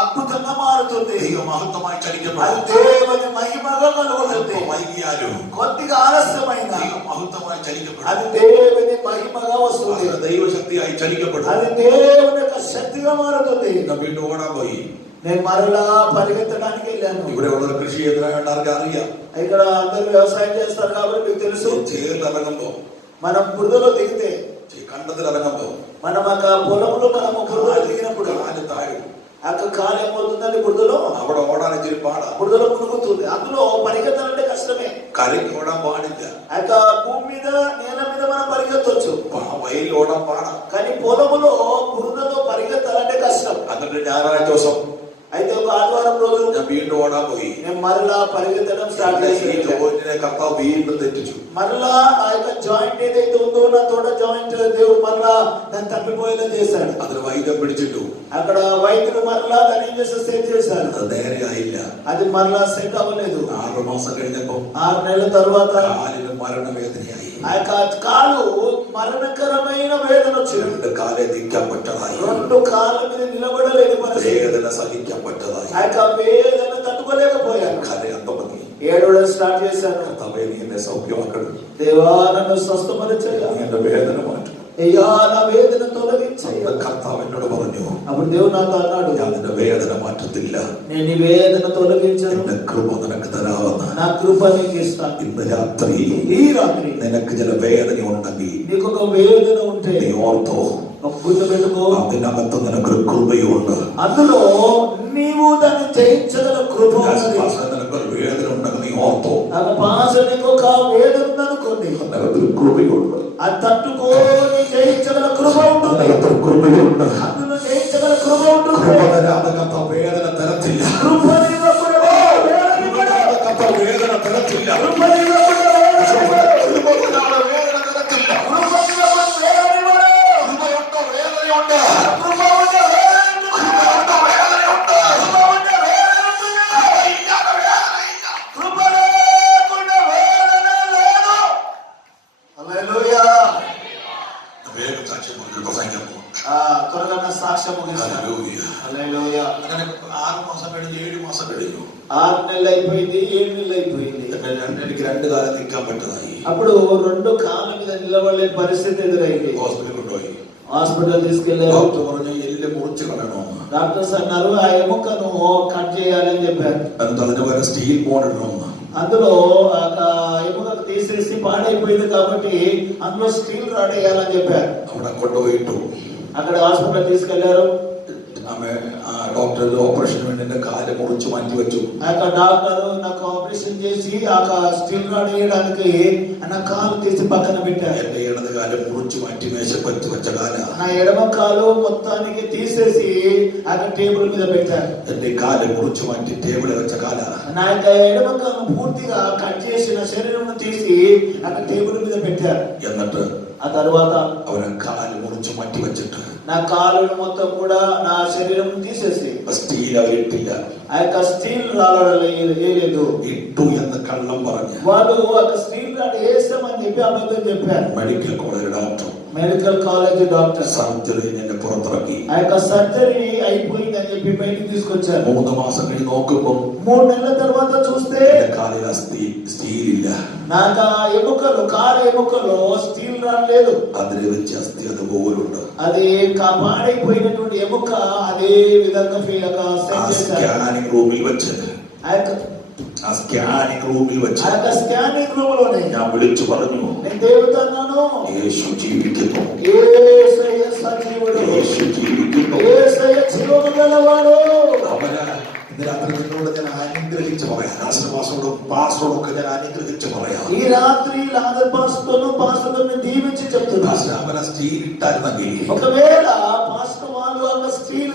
అద్భుతంగా మారుతుంది. ദൈവമഹത്വമായി అది ചലിക്കപ്പെടും. దేవుని మహిమగా కలుగుతుంది. അല്പം വൈകിയാലും కొద్దిగా ఆలస్యమైన ദൈവമഹത്വമായി ചലിക്കപ്പെടും. అది దేవుని మహిమగా వస్తుంది. അത് ദൈവശക്തിയായി ചലിക്കപ്പെടും. అది దేవుని యొక్క శక్తిగా మారుతుంది. ഞാൻ വീണ്ടും ഓടാൻ പോയി. నేను మరలా పరిగెత్తడానికి వెళ్ళాను. ഇവിടെ ഉള്ള കൃഷി ചെയ്യുന്നവർക്ക് അറിയാം, ఇక్కడ అందరూ వ్యవసాయం చేస్తారు కాబట్టి మీకు తెలుసు. ചേറിലിറങ്ങുമ്പോ, మనం బురదలో దిగితే, കണ്ടത്തിലിറങ്ങുമ്പോ మనం ఒక పొలంలో మనము బురదలో దిగినప్పుడు കാല് താഴും. అక్కడ కాలు ఏమవుతుందండి, బురదలో അവിടെ ఓടാൻ ഇച്ചിരി പാടാ. బురదలో మునుగుతుంది. అందులో పరిగెత్తాలంటే కష్టమే. കരയ്ക്ക് ഓടാൻ പാടില്ല. ఆ యొక్క భూమి మీద, నేల మీద మనం పరిగెత్తొచ్చు, വയലിൽ ഓടാൻ പാടാ. కానీ పొలములో బురదలో పరిగెత్తాలంటే కష్టం. എന്നിട്ട് ഞായറാഴ്ച ദിവസം అయితే ఒక ఆదివారం రోజు ഞാൻ വീണ്ടും ഓടാൻ പോയി. నేను మరలా పరిగెత్తడం స్టార్ట్ ഈ చేశాను. ജോയിന്റിനെ കർത്താവ് വീണ്ടും തെറ്റിച്ചു. మరలా ఆ యొక్క జాయింట్ ఏదైతే ఉందో, నా తోట జాయింట్ దేవుడు మరలా దాన్ని తప్పిపోయేలా చేశాడు. അതിന് വൈദ്യം പിടിച്ചിട്ടു. అక్కడ వైద్యులు మరలా దాన్ని ఏం చేస్తే సెట్ చేశారు. അത് നേരെ ആയില്ല. అది మరలా సెట్ అవ్వలేదు. 6 മാസം കഴിഞ്ഞപ്പോ 6 నెలల తర్వాత കാലിന് മരണവേദനയായി. ఆ యొక్క కాలు మరణకరమైన వేదన వచ్చింది. 2 കാലേ നിൽക്കാൻ പറ്റതായി. 2 కాళ్ళ మీద నిలబడలేని పరిస్థితి. വേദന സഹിക്കാൻ പറ്റതായി. ఆ యొక్క వేదన తట్టుకోలేకపోయాను. കരയാൻ തുടങ്ങി. ఏడవడం స్టార్ట్ చేశాను. കർത്താവേ, നീ എന്നെ സൗഖ്യമാക്കണം, దేవా నన్ను స్వస్థపరిచయ్యా, നീ എന്റെ വേദന മാറ്റും. అయ్యా నా వేదన తొలగించయ్యా. കർത്താവ് എന്നോട് പറഞ്ഞു, అప్పుడు దేవుడు నాతో అన్నాడు, ഞാൻ നിന്റെ വേദന മാറ്റത്തില്ല, నేను ఈ వేదన తొలగించను, എന്റെ കൃപ നിനക്ക് തരാമെന്ന്. నా కృప నీకు ఇస్తాను. ഇന്ന് രാത്രി ఈ రాత్రి നിനക്ക് ചില വേദന ഉണ്ടെങ്കിൽ నీకు ఒక వేదన ఉంటే നീ ഓർത്തോ, ఒక గుర్తు పెట్టుకో, അതിനകത്ത് നിനക്കൊരു കൃപയുണ്ട്. అందులో నీవు దాన్ని జయించగల కృప ఉన్నది. നിനക്കൊരു വേദന ഉണ്ടെങ്കിൽ നീ ഓർത്തോ, ఆ పాస నీకు ఒక వేదన ఉందనుకోండి, അതിനകത്തൊരു కృపയുണ്ട്. అది తట్టుకోని జయించగల కృప ఉంటుంది. അതിനകത്തൊരു కృపയുണ്ട്. అందులో జయించగల కృప ఉంటుంది. കൃപ തരാതെ കർത്താവ് വേദന തരത്തില്ല. కృప నీవకుండా వేదన ఇవ్వడు. കർത്താവ് വേദന തരത്തില്ല. కృప నీవకుండా వేదన ఇవ్వడు. കൃപ തരാതെ വേദന തരത്തില്ല. కృప నీవకుండా వేదన ఇవ్వడు. കൃപയുണ്ടോ വേദനയുണ്ട്. కృప ఉంటే వేదన ఉంటుంది. കൃപയുണ്ടോ വേദനയുണ്ട്. కృప ఉంటే వేదన ఉంటుంది. ഇല്ലാതെ വേദനയില്ല. కృప లేకుండా వేదన లేదు. హల్లెలూయా. വേഗം സാക്ഷ്യം പറഞ്ഞു പ്രസംഗിക്കാൻ പോകും. త్వరగా నా సాక్ష్యం ముగిస్తాను. ഹല്ലേലൂയ. హల్లెలూయా. അങ്ങനെ 6 മാസം കഴിഞ്ഞ് 7 മാസം കഴിഞ്ഞു. 6 నెలలు అయిపోయింది, 7 నెలలు అయిపోయింది. എനിക്ക് 2 കാലം നിൽക്കാൻ പറ്റതായി. అప్పుడు 2 కాళ్ళ మీద నిలబడలేని పరిస్థితి ఎదురైంది. ഹോസ്പിറ്റലിൽ കൊണ്ടുപോയി. హాస్పిటల్ తీసుకెళ్లారు. ഡോക്ടർ പറഞ്ഞു എല്ല് മുറിച്ച് കളയണമെന്ന്. డాక్టర్స్ అన్నారు ఆ ఎముకను కట్ చేయాలని చెప్పారు. എന്നിട്ട് അതിന് പകരം സ്റ്റീൽ ബോർഡ് ഇടണമെന്ന്. అందులో ఎముక తీసేసి పాడైపోయింది కాబట్టి అందులో స్టీల్ రాడ్ వేయాలని చెప్పారు. അവിടെ കൊണ്ടുപോയിട്ടു. అక్కడ హాస్పిటల్ తీసుకెళ్లారు. ഡോക്ടർ ഓപ്പറേഷന് വേണ്ടി എന്റെ കാല് മുറിച്ച് മാറ്റി വെച്ചു. ఆ యొక్క డాక్టర్ నాకు ఆపరేషన్ చేసి ఆ స్టీల్ రాడ్ వేయడానికి నా కాలు తీసి పక్కన పెట్టారు. എന്റെ ഇടത് കാല് മുറിച്ച് മാറ്റി മേശപ്പുറത്ത് വെച്ച കാല. నా ఎడమ కాలు మొత్తానికి తీసేసి ఆ టేబుల్ మీద పెట్టారు. എന്റെ കാല് മുറിച്ച് മാറ്റി ടേബിളിൽ വെച്ച കാല. నా యొక్క ఎడమ కాలు పూర్తిగా కట్ చేసి నా శరీరం తీసి ఆ టేబుల్ మీద పెట్టారు. എന്നിട്ട് ఆ తర్వాత അവരെ കാല് മുറിച്ച് മാറ്റി വെച്ചിട്ട് నా కాలును మొత్తం కూడా నా శరీరం తీసేసి സ്റ്റീൽ അവരിട്ടില്ല. ఆ యొక్క స్టీల్ రాలేదు. ഇട്ടു എന്ന് കള്ളം പറഞ്ഞു వాళ్ళు ఒక స్టీల్ రాడ్ వేసామని చెప్పి అబద్ధం చెప్పారు. Medical college doctor medical college doctor. Surgery എന്നെ പുറത്തിറക്കി. ఆ యొక్క సర్జరీ అయిపోయిందని చెప్పి బయటికి తీసుకొచ్చారు. 3 മാസം കഴിഞ്ഞ് നോക്കുമ്പോൾ 3 నెలల తర్వాత చూస్తే కాలిల സ്റ്റീൽ ఇല്ല. నాకు ఎముకలు కాలు ఎముకలో స్టీల్ రాలేదు. അതിനെ വെച്ച് അസ്ഥി അതുപോലുണ്ട്. అది పాడైపోయినటువంటి ఎముక అదే విధంగా సెట్ చేశారు. స్కానింగ్ రూమిൽ വെച്ച് ఆ స్కానింగ్ రూమ్ లోనే ഞാൻ വിളിച്ചു പറഞ്ഞു, నేను దేవుడితో అన్నాను, യേശു ജീവിക്കുന്നു, యేసయ్య సజీవుడు, യേശు ജീവിക്കുന്നു, యేసయ్య జీవము గలవాడు. അവന് ഇന്ന് രാത്രി നിങ്ങളോട് ഞാൻ അനുഗ്രഹിച്ച് പറയാം. ആശ്രമാസോടും പാസ്റ്ററോടൊക്കെ ഞാൻ അനുഗ്രഹിച്ച് പറയാം. ఈ రాత్రి లాదర్ పాస్టర్ను పాస్టర్ని దీవించి చెప్తున్నాను. അവനെ സ്റ്റീൽ ഇട്ടായിരുന്നെങ്കിൽ ఒకవేళ పాస్టర్ వాళ్ళు అన్న స్టీల్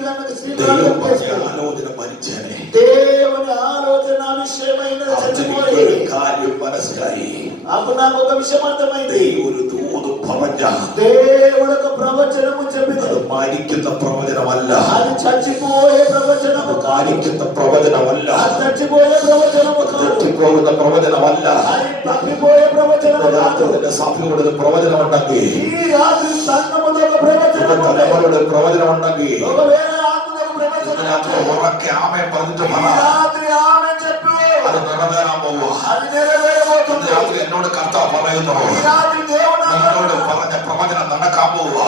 ആലോചന മരിച്ചേനെ. దేవుని ఆలోచన విషయమైన చచ్చిపోయి കാര്യം മനസ്സിലായി. అప్పుడు నాకు ఒక విషయం అర్థమైంది. ഒരു ദൂത് പറഞ്ഞ దేవుడు ఒక ప్రవచనము చెప్పింది. അത് മരിക്കുന്ന പ്രവചനമല്ല, అది చచ్చిపోయే ప్రవచనము కాదు. മരിക്കുന്ന പ്രവചനമല്ല, అది చచ్చిపోయే ప్రవచనము కాదు. തെറ്റിപ്പോകുന്ന പ്രവചനമല്ല. అది తప్పిపోయే ప్రవచనము కాదు. സഭയുടെ പ്രവചനമുണ്ടെങ്കിൽ, ఈ రాత్రి సంఘములో ఒక ప్రవచనము തലമുറയുടെ പ്രവചനമുണ്ടെങ്കിൽ ఒకవేళ ఆత్మలో ప్రవచనము ഉറക്കെ ആമേൻ പറഞ്ഞിട്ട് ఈ రాత్రి ఆమె చెప్పు അത് നിറവേറാൻ പോവുക. అది నెరవేరబోతుంది. രാത്രി എന്നോട് കർത്താവ് പറയുന്നു, ఈ రాత్రి దేవుడు നിന്നോട് പറഞ്ഞ പ്രവചനം നടക്കാൻ പോവുക.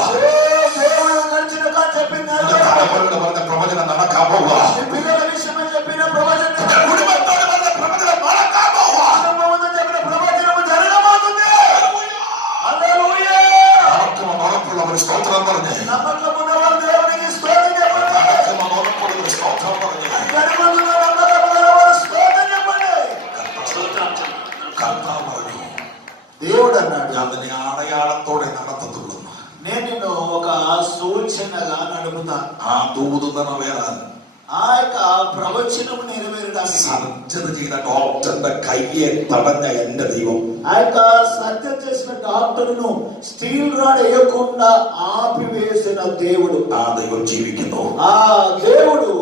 దేవుడు నడిచిన చెప్పింది തലമുറയുടെ പറഞ്ഞ പ്രവചനം നടക്കാൻ പോവുക. పిల్లల విషయమై చెప్పిన ప్రవచనం കുടുംബത്തോട് പറഞ്ഞ പ്രവചനം നടക്കാൻ പോവുക. చెప్పిన ప్రవచనము జరగబోతుంది. హల్లెలూయా. ഉറപ്പുള്ള ഒരു സ്തോത്രം പറഞ്ഞ്, నమ్మకమున్న వారు దేవునికి స్తోత్రం చెప్పండి. ഉറപ്പുള്ള ഒരു സ്തോത്രം പറഞ്ഞ്, నమ్మకమున్న వారు స్తోత్రం చెప్పండి. കർത്താവ് പറഞ്ഞു, దేవుడు అన్నాడు, ഞാൻ നിന്നെ അടയാളത്തോടെ നടത്തത്തുള്ളൂ. నేను నిన్ను ఒక సూచనగా నడుపుతాను. ആ ദൂത് നിറവേറാൻ ఆ యొక్క ప్రవచనము నెరవేరడానికి സർജറി ചെയ്ത ഡോക്ടറിന്റെ കയ്യെ തടഞ്ഞ എന്റെ ദൈവം, ఆ యొక్క సర్జరీ చేసిన డాక్టర్ను స్టీల్ రాడ్ వేయకుండా ఆపివేసిన దేవుడు, ആ ദൈവം ജീവിക്കുന്നു. ఆ దేవుడు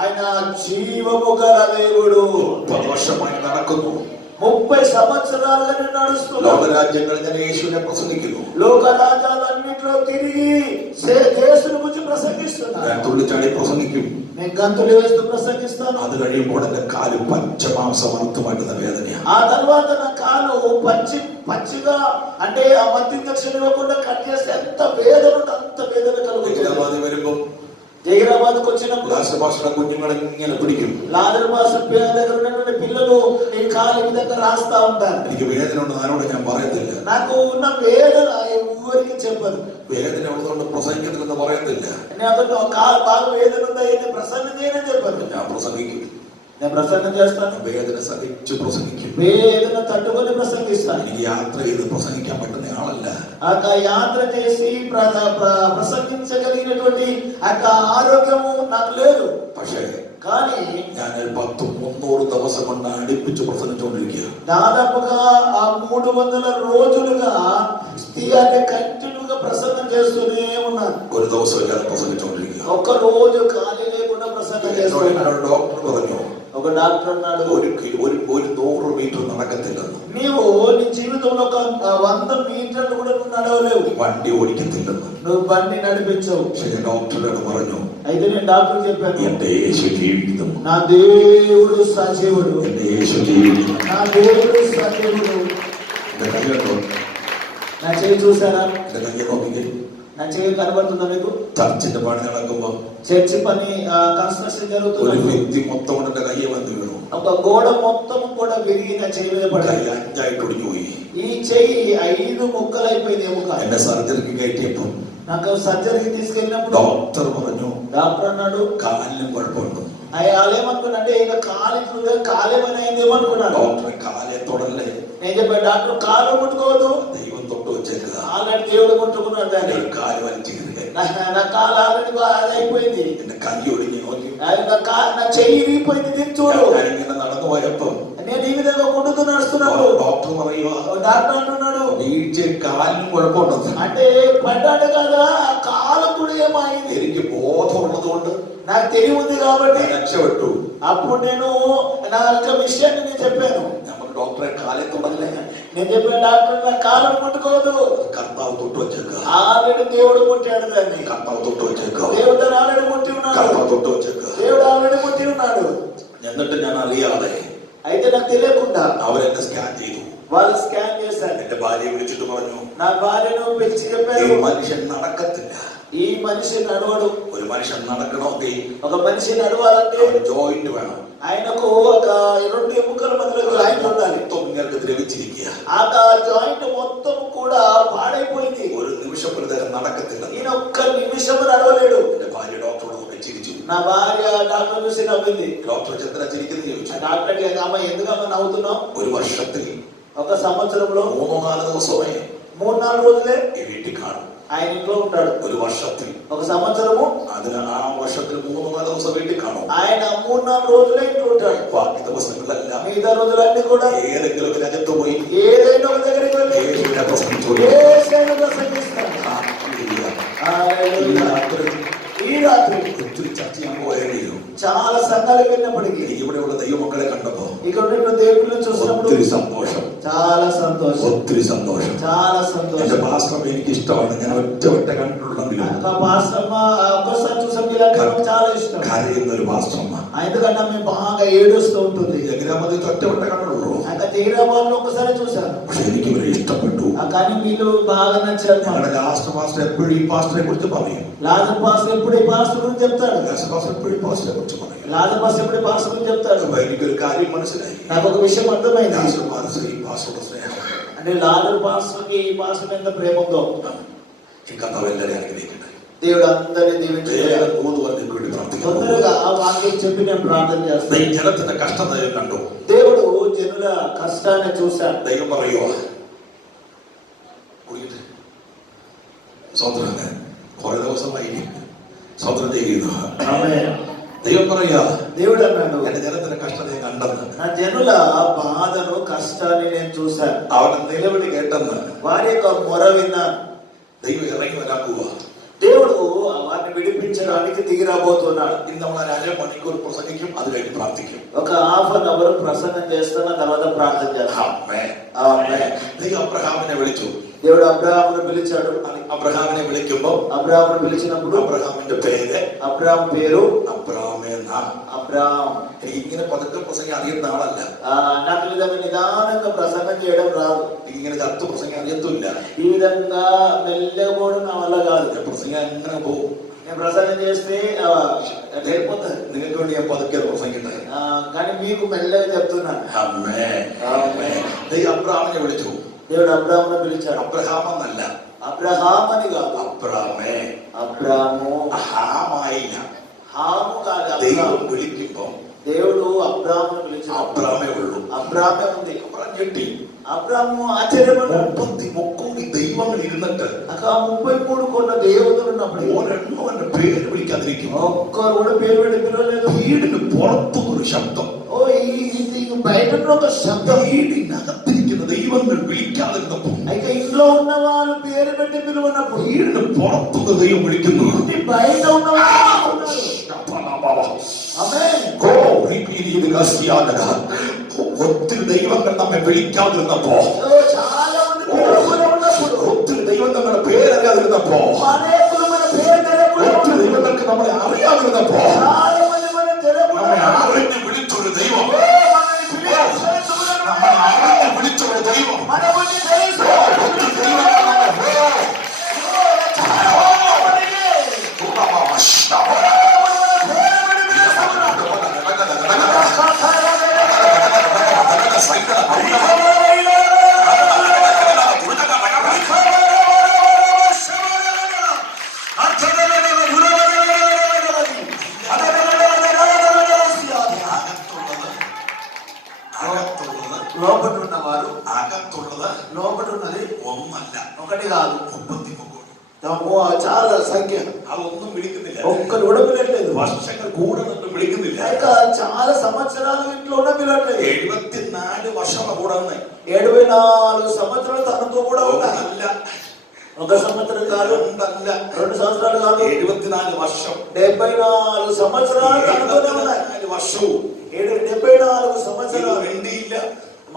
ఆయన జీవము గల దేవుడు. 30 വർഷമായി നടക്കുന്നു. 30 సంవత్సరాలుగా నేను నడుస్తున్నాను. ലോകരാജ്യങ്ങളിൽ ഞാൻ യേശുവിനെ പ്രസംഗിക്കുന്നു. లోక రాజ్యాలన్నింటిలో తిరిగి యేసుని గురించి ప్రసంగిస్తున్నాను. ഞാൻ തുള്ളിച്ചാടി പ്രസംഗിക്കും. నేను గంతులు వేస్తూ ప్రసంగిస్తాను. അത് കഴിയുമ്പോൾ എന്റെ കാല് പഞ്ചമാംസമായിട്ടുന്ന വേദനയാണ്. ఆ తర్వాత నా కాలు పచ్చిగా అంటే ఆ మత్తు ఇంజక్షన్ ఇవ్వకుండా కట్ చేస్తే ఎంత వేదన అంత వేదన కలుగుతుంది. വരുമ്പോ హైదరాబాద్ కు వచ్చినప్పుడు ഭാഷയുടെ കുഞ്ഞുങ്ങളെ ഇങ്ങനെ പിടിക്കും. లాదర్ మాస్టర్ దగ్గర ఉన్నటువంటి పిల్లలు ఈ కాలు విధంగా రాస్తా ఉంటారు. എനിക്ക് വേദന ഉണ്ട്, ഞാനോട് ഞാൻ പറയത്തില്ല. నాకు ఉన్న వేదన ఎవరికి చెప్పదు. വേദന ഉള്ളതുകൊണ്ട് പ്രസംഗിക്കത്തില്ലെന്ന് പറയത്തില്ല. నేను కాలు బాగా వేదన ఉందా ప్రసంగం చేయని చెప్పదు. ഞാൻ ప్రసംഗിക്കും. నేను ప్రసంగం చేస్తాను. വേദന സഹിച്ചു പ്രസംഗിക്കും. వేదన తట్టుకొని ప్రసంగిస్తాను. എനിക്ക് യാത്ര ചെയ്ത് പ്രസംഗിക്കാൻ പറ്റുന്ന ആളല്ല. ఆ యాత్ర చేసి ప్రసంగించగలిగినటువంటి ఆ ఆరోగ్యము నాకు లేదు. പക്ഷേ కానీ ഞാൻ 100-300 ദിവസം കൊണ്ട് അടുപ്പിച്ച് പ്രസംഗിച്ചുകൊണ്ടിരിക്കുക. దాదాపుగా ఆ 300 రోజులుగా అంటే కంటిన్యూగా ప్రసంగం చేస్తూనే ఉన్నాను. ഒരു ദിവസം ഇല്ലാതെ പ്രസംഗിച്ചുകൊണ്ടിരിക്കുക. ఒక్క రోజు ఖాళీ లేకుండా ప్రసంగం చేస్తున్నాను. ഡോക്ടർ പറഞ്ഞു, ఒక డాక్టర్ అన్నాడు, ഒരു 100 മീറ്റർ നടക്കത്തില്ലെന്ന്. నీవు నీ జీవితంలో ఒక 100 మీటర్లు కూడా నువ్వు నడవలేవు. വണ്ടി ഓടിക്കത്തില്ലെന്ന്. నువ్వు బండి నడిపించవు. പക്ഷെ ഞാൻ ഡോക്ടറോട് പറഞ്ഞു, అయితే నేను డాక్టర్ చెప్పాను, എന്റെ യേശു ജീവിക്കുന്നു. నా దేవుడు సజీవుడు. എന്റെ യേശു ജീവിക്കുന്നു. నా దేవుడు సజీవుడు. എന്റെ കൈ കണ്ടോ? నా చేయి చూసారా? എന്റെ കൈ നോക്കിക്കേ. నా చేయి కనబడుతుందా మీకు? ചർച്ചിന്റെ പണി നടക്കുമ്പോ చర్చి పని కన్స్ట్రక్షన్ ഒരു జరుగుతుంది. വ്യക്തി മൊത്തം കൊണ്ട് എന്റെ കയ്യെ വന്ന് വീണു. ఒక గోడ మొత్తం కూడా విరిగి నా చేయి మీద കൈ పడింది. 5 ആയിട്ട് ഒടിഞ്ഞു പോയി. ఈ చెయ్యి 5 ముక్కలైపోయింది ఎముక. എന്നെ സർജറിക്ക് കയറ്റിയപ്പോ నాకు సర్జరీకి తీసుకెళ్ళినప్పుడు ഡോക്ടർ പറഞ്ഞു, డాక్టర్ అన్నాడు, കാലിനും കുഴപ്പമുണ്ട്. వాళ్ళు ఏమనుకున్నా అంటే ఇక కాలేమని అయిందేమో అనుకున్నాడు. ഡോക്ടറെ കാലെ തൊടല്ലേ. నేను చెప్పాను, డాక్టర్ కాలు ముట్టుకోవద్దు, ദൈവം തൊട്ട് വെച്ചേക്കുക. ఆల్రెడీ దేవుడు ముట్టుకున్నాడు దాన్ని. കാല് വലിച്ചിരുന്നേ. నా కాలు ఆల్రెడీ అది అయిపోయింది. എന്റെ കൈ ഒടിഞ്ഞു നോക്കി. నా చెయ్యి విరిగిపోయింది. దీన్ని చూడు. ഞാനിങ്ങനെ നടന്നു പോയപ്പോ నేను ఈ విధంగా కొడుతూ నడుస్తున్నాడు. ഡോക്ടർ പറയുക, డాక్టర్ అంటున్నాడు, വീഴ്ച കാലിനും കുഴപ്പമുണ്ടെന്ന്. అంటే పడ్డాడు కదా, కాలు కూడా ఏమైంది. എനിക്ക് ബോധമുള്ളത് കൊണ്ട് నాకు తెలివి ఉంది కాబట్టి രക്ഷപ്പെട്ടു. అప్పుడు నేను నా యొక్క విషయాన్ని నేను చెప్పాను. നമുക്ക് ഡോക്ടറെ കാലേ തുടങ്ങലേ. నేను చెప్పిన డాక్టర్ నా కాలం ముట్టుకోదు. కర్తావు తొట్టు వచ్చాక ఆల్రెడీ దేవుడు ముట్టాడు దాన్ని. కర్తావు తొట్టు వచ్చాక దేవుడు దాన్ని ఆల్రెడీ ముట్టి ఉన్నాడు. కర్తావు తొట్టు వచ్చాక దేవుడు ఆల్రెడీ ముట్టి ఉన్నాడు. എന്നിട്ട് ഞാൻ അറിയാതെ అయితే నాకు తెలియకుండా അവരെന്നെ സ്കാൻ ചെയ്തു. వాళ్ళు స్కాన్ చేశారు. എന്റെ ഭാര്യയെ വിളിച്ചിട്ട് പറഞ്ഞു, నా భార్యను పిలిచి చెప్పారు, ഈ മനുഷ്യൻ നടക്കത്തില്ല. ఈ మనిషి నడవడు. ഒരു మనిషൻ നടക്കണമെങ്കിൽ ఒక మనిషి నడవాలంటే ജോയിന്റ് വേണം. ఆయనకు ఒక 2 ఎముకల మధ్యలో జాయింట్ ఉండాలి. നിങ്ങൾക്ക് ദ്രവിച്ചിരിക്കുക. ఆ జాయింట్ మొత్తం కూడా పాడైపోయింది. ഒരു നിമിഷം ഒരു തരം നടക്കത്തില്ല. ఈయన ఒక్క నిమిషం నడవలేడు. എന്റെ ഭാര്യ ഡോക്ടറോട് ചിരിച്ചു. నా భార్య డాక్టర్ చూసి నవ్వింది. ഡോക്ടർ ചന്ദ്ര ചിരിക്കുന്നത് ചോദിച്ചു. డాక్టర్కి అమ్మ ఎందుకమ్మ నవ్వుతున్నావు? ഒരു വർഷത്തിൽ ఒక సంవత్సరంలో 3-4 ദിവസമേ 3-4 రోజులే ഈ വീട്ടിൽ കാണും. ఆయన ఇంట్లో ఉంటాడు. ഒരു വർഷത്തിൽ ఒక సంవత్సరము അതിന് ആ വർഷത്തിൽ 3-4 ദിവസം വീട്ടിൽ കാണും. ఆయన 3-4 రోజులే ఇంట్లో ఉంటాడు. ബാക്കി ദിവസങ്ങളെല്ലാം మిగతా రోజులన్నీ కూడా ഏതെങ്കിലും ഒരു രാജ്യത്ത് പോയി ఏదైనా ఒక దగ్గరికి వెళ్ళి യേശുവിനെ പ്രസംഗിച്ചു. యేసుని ప్రసంగిస్తాడు. ఈ రాత్రి ഒത്തിരി ചർച്ച ചെയ്യാൻ പോയാലും చాలా సంఘాలకు వెళ్ళినప్పటికీ ഇവിടെയുള്ള ദൈവമക്കളെ കണ്ടപ്പോ ఇక్కడ ఉన్న దేవుళ్ళు చూసినప్పుడు ഒത്തിരി സന്തോഷം, చాలా సంతోషం, ഒത്തിരി സന്തോഷം. చాలా എന്റെ సంతోషం. പാസ്റ്റർ എനിക്ക് ഇഷ്ടമാണ്. ഞാൻ ഒറ്റ കണ്ടിട്ടുണ്ടെങ്കിലും పాస్టర్మ ఒక్కసారి చూసాం, ఇలాంటి నాకు చాలా ఇష్టం. കരയുന്ന ഒരു പാസ്റ്റർമ്മ. ఎందుకంటే మేము బాగా ఏడుస్తూ ఉంటుంది. ഗ്രാമത്തിൽ ఒറ്റ కണ്ടുള്ളൂ. ఇంకా తీరాబాద్ ఒక్కసారి చూశాను. പക്ഷെ എനിക്ക് ഇവരെ ഇഷ്ടപ്പെട്ടു. కానీ వీళ్ళు బాగా నచ్చారు. ഞങ്ങളുടെ ലാസ്റ്റ് പാസ്റ്റർ എപ്പോഴും ഈ പാസ്റ്ററെ കുറിച്ച് പറയും. లాజర్ పాస్టర్ ఎప్పుడు ఈ పాస్టర్ గురించి చెప్తాడు. ലാസ്റ്റ് പാസ്റ്റർ എപ്പോഴും ഈ പാസ്റ്ററെ കുറിച്ച് പറയും. లాజర్ పాస్టర్ ఎప్పుడు ఈ పాస్టర్ గురించి చెప్తాడు. അപ്പൊ എനിക്കൊരു കാര്യം മനസ്സിലായി. నాకు ఒక విషయం అర్థమైంది. ലാസ്റ്റ് പാസ്റ്റർ ഈ പാസ്റ്ററുടെ സ്നേഹം అంటే లాజర్ పాస్టర్ కి ఈ పాస్టర్ ఎంత ప్రేమ ఉందో. ഈ കർത്താവ് എല്ലാവരെയും അനുഗ്രഹിക്കട്ടെ. దేవుడు అందరినీ దీవించాడు. తొందరగా ఆ వాక్యం చెప్పి నేను ప్రార్థన చేస్తాను. ഈ ജനത്തിന്റെ കഷ്ടത കണ്ടു. దేవుడు జనుల కష్టాన్ని చూశాడు. ദൈവം പറയുവാ, സ്വന്തം കുറെ ദിവസമായി സ്വന്തം ചെയ്യുന്നു. ദൈവം പറയാ, దేవుడు అన్నాడు, എന്റെ ജനത്തിന്റെ കഷ്ടതയെ കണ്ടെന്ന്, నా జనుల బాధను కష్టాన్ని నేను చూశాను, അവരുടെ നിലവിളി കേട്ടെന്ന്, వారి యొక్క మొర విన్నాను. ദൈവം ഇറങ്ങി വരാൻ പോവാ. దేవుడు వారిని విడిపించడానికి దిగి రాబోతున్నాడు. ഇന്ന് നമ്മൾ 1.5 മണിക്കൂർ പ്രസംഗിക്കും, അത് കഴിഞ്ഞ് പ്രാർത്ഥിക്കും. ఒక ½ an hour ప్రసంగం చేస్తున్న తర్వాత ప్రార్థన చేస్తాం. ദൈവം അബ്രഹാമിനെ വിളിച്ചു. దేవుడు అబ్రహామును పిలిచాడు. അബ്രഹാമിനെ വിളിക്കുമ്പോ అబ్రహామును పిలిచినప్పుడు അബ്രഹാമിന്റെ പേര് అబ్రహాం పేరు അബ്രാമേന. అబ్రహాం. ഇങ്ങനെ പതുക്കെ പ്രസംഗം അറിയുന്ന ആളല്ല. నాకు ఈ విధంగా నిదానంగా ప్రసంగం చేయడం రాదు. ഇങ്ങനെ ചത്തു പ്രസംഗം അറിയത്തില്ല. ఈ విధంగా మెల్లగోడు నా వల్ల కాదు. പ്രസംഗം എങ്ങനെ പോകും? నేను ప్రసంగం చేస్తే వెళ్ళిపోతాను. നിങ്ങൾക്ക് വേണ്ടി ഞാൻ പതുക്കെ പ്രസംഗിട്ടെ. కానీ మీకు మెల్లగా చెప్తున్నాను. ദൈവം അബ്രഹാമിനെ വിളിച്ചു. దేవుడు అబ్రహామును పిలిచాడు. അബ്രഹാം എന്നല്ല, అబ్రహాం అని కాదు, അബ്രാമേ. అబ్రాము. ഹാമായില്ല. హాము కాదు. ദൈവം വിളിക്കുമ്പോ దేవుడు అబ్రామును పిలిచాడు. അബ്രാമേ ഉള്ളൂ. అబ్రామే ఉంది. അബ്രാം ഞെട്ടി. అబ్రాము ఆశ్చర్యపడ్డాడు. 33 ദൈവങ്ങൾ ഇരുന്നിട്ട് 33 కొన్న దేవతలు ఉన్నప్పుడు ഒരെണ്ണം എന്റെ പേര് വിളിക്കാതിരിക്കും. ఒక్కరు కూడా పేరు పెట్టి పిలవలేదు. വീടിന് പുറത്തു ഒരു ശബ്ദം, ఓ ఇది బయట ఒక శబ్దం. വീടിനകത്തിരിക്കുന്ന ദൈവങ്ങൾ വിളിക്കാതിരുന്നപ്പോ, అయితే ఇంట్లో ఉన్న వాళ్ళు పేరు పెట్టి పిలువనప్పుడు വീടിന് പുറത്തുനിന്ന് ദൈവം വിളിക്കുന്നു. ఇంటి బయట ఉన్న వాళ్ళు ഒത്തിരി ദൈവങ്ങൾ നമ്മെ വിളിക്കാതിരുന്നപ്പോ, చాలా మంది పిలువకుండా ఉన్నప్పుడు, ഒത്തിരി ദൈവം നമ്മുടെ പേരറിയാതിരുന്നപ്പോ, అనేకులు మన పేరు తెలియకుండా, ഒത്തിരി ദൈവങ്ങൾക്ക് നമ്മളെ അറിയാതിരുന്നപ്പോ, చాలా మంది మనం తెలియకుండా, നമ്മെ അറിഞ്ഞ് വിളിച്ചൊരു ദൈവം, നമ്മളെ അറിഞ്ഞ് വിളിച്ചൊരു ദൈവം, మనమని తెలుసు. ഒത്തിരി ദൈവങ്ങൾ లోపల ఉన్నవారు, അകത്തുള്ളത് లోపల ఉన్నది ഒന്നല്ല, ఒకటి కాదు, 33. చాలా సంఖ్య. അതൊന്നും വിളിക്കുന്നില്ല. ఒక్కరు కూడా పిలట్లేదు. വർഷങ്ങൾ കൂടെ നിന്ന് വിളിക്കുന്നില്ല. చాలా సంవత్సరాలు ఇంట్లో ఉన్న పిలట్లేదు. 74 വർഷം കൂടെ നിന്ന് 74 సంవత్సరాలు తనతో కూడా ఉన్నాయి. ഒന്നല്ല, ఒక సంవత్సరం కాదు, രണ്ടല്ല, 2 సంవత్సరాలు కాదు, 74 വർഷം. 74 సంవత్సరాలు తనతోనే ఉన్నాయి. 74 വർഷവും 74 సంవత్సరాలు വേണ്ടിയില്ല.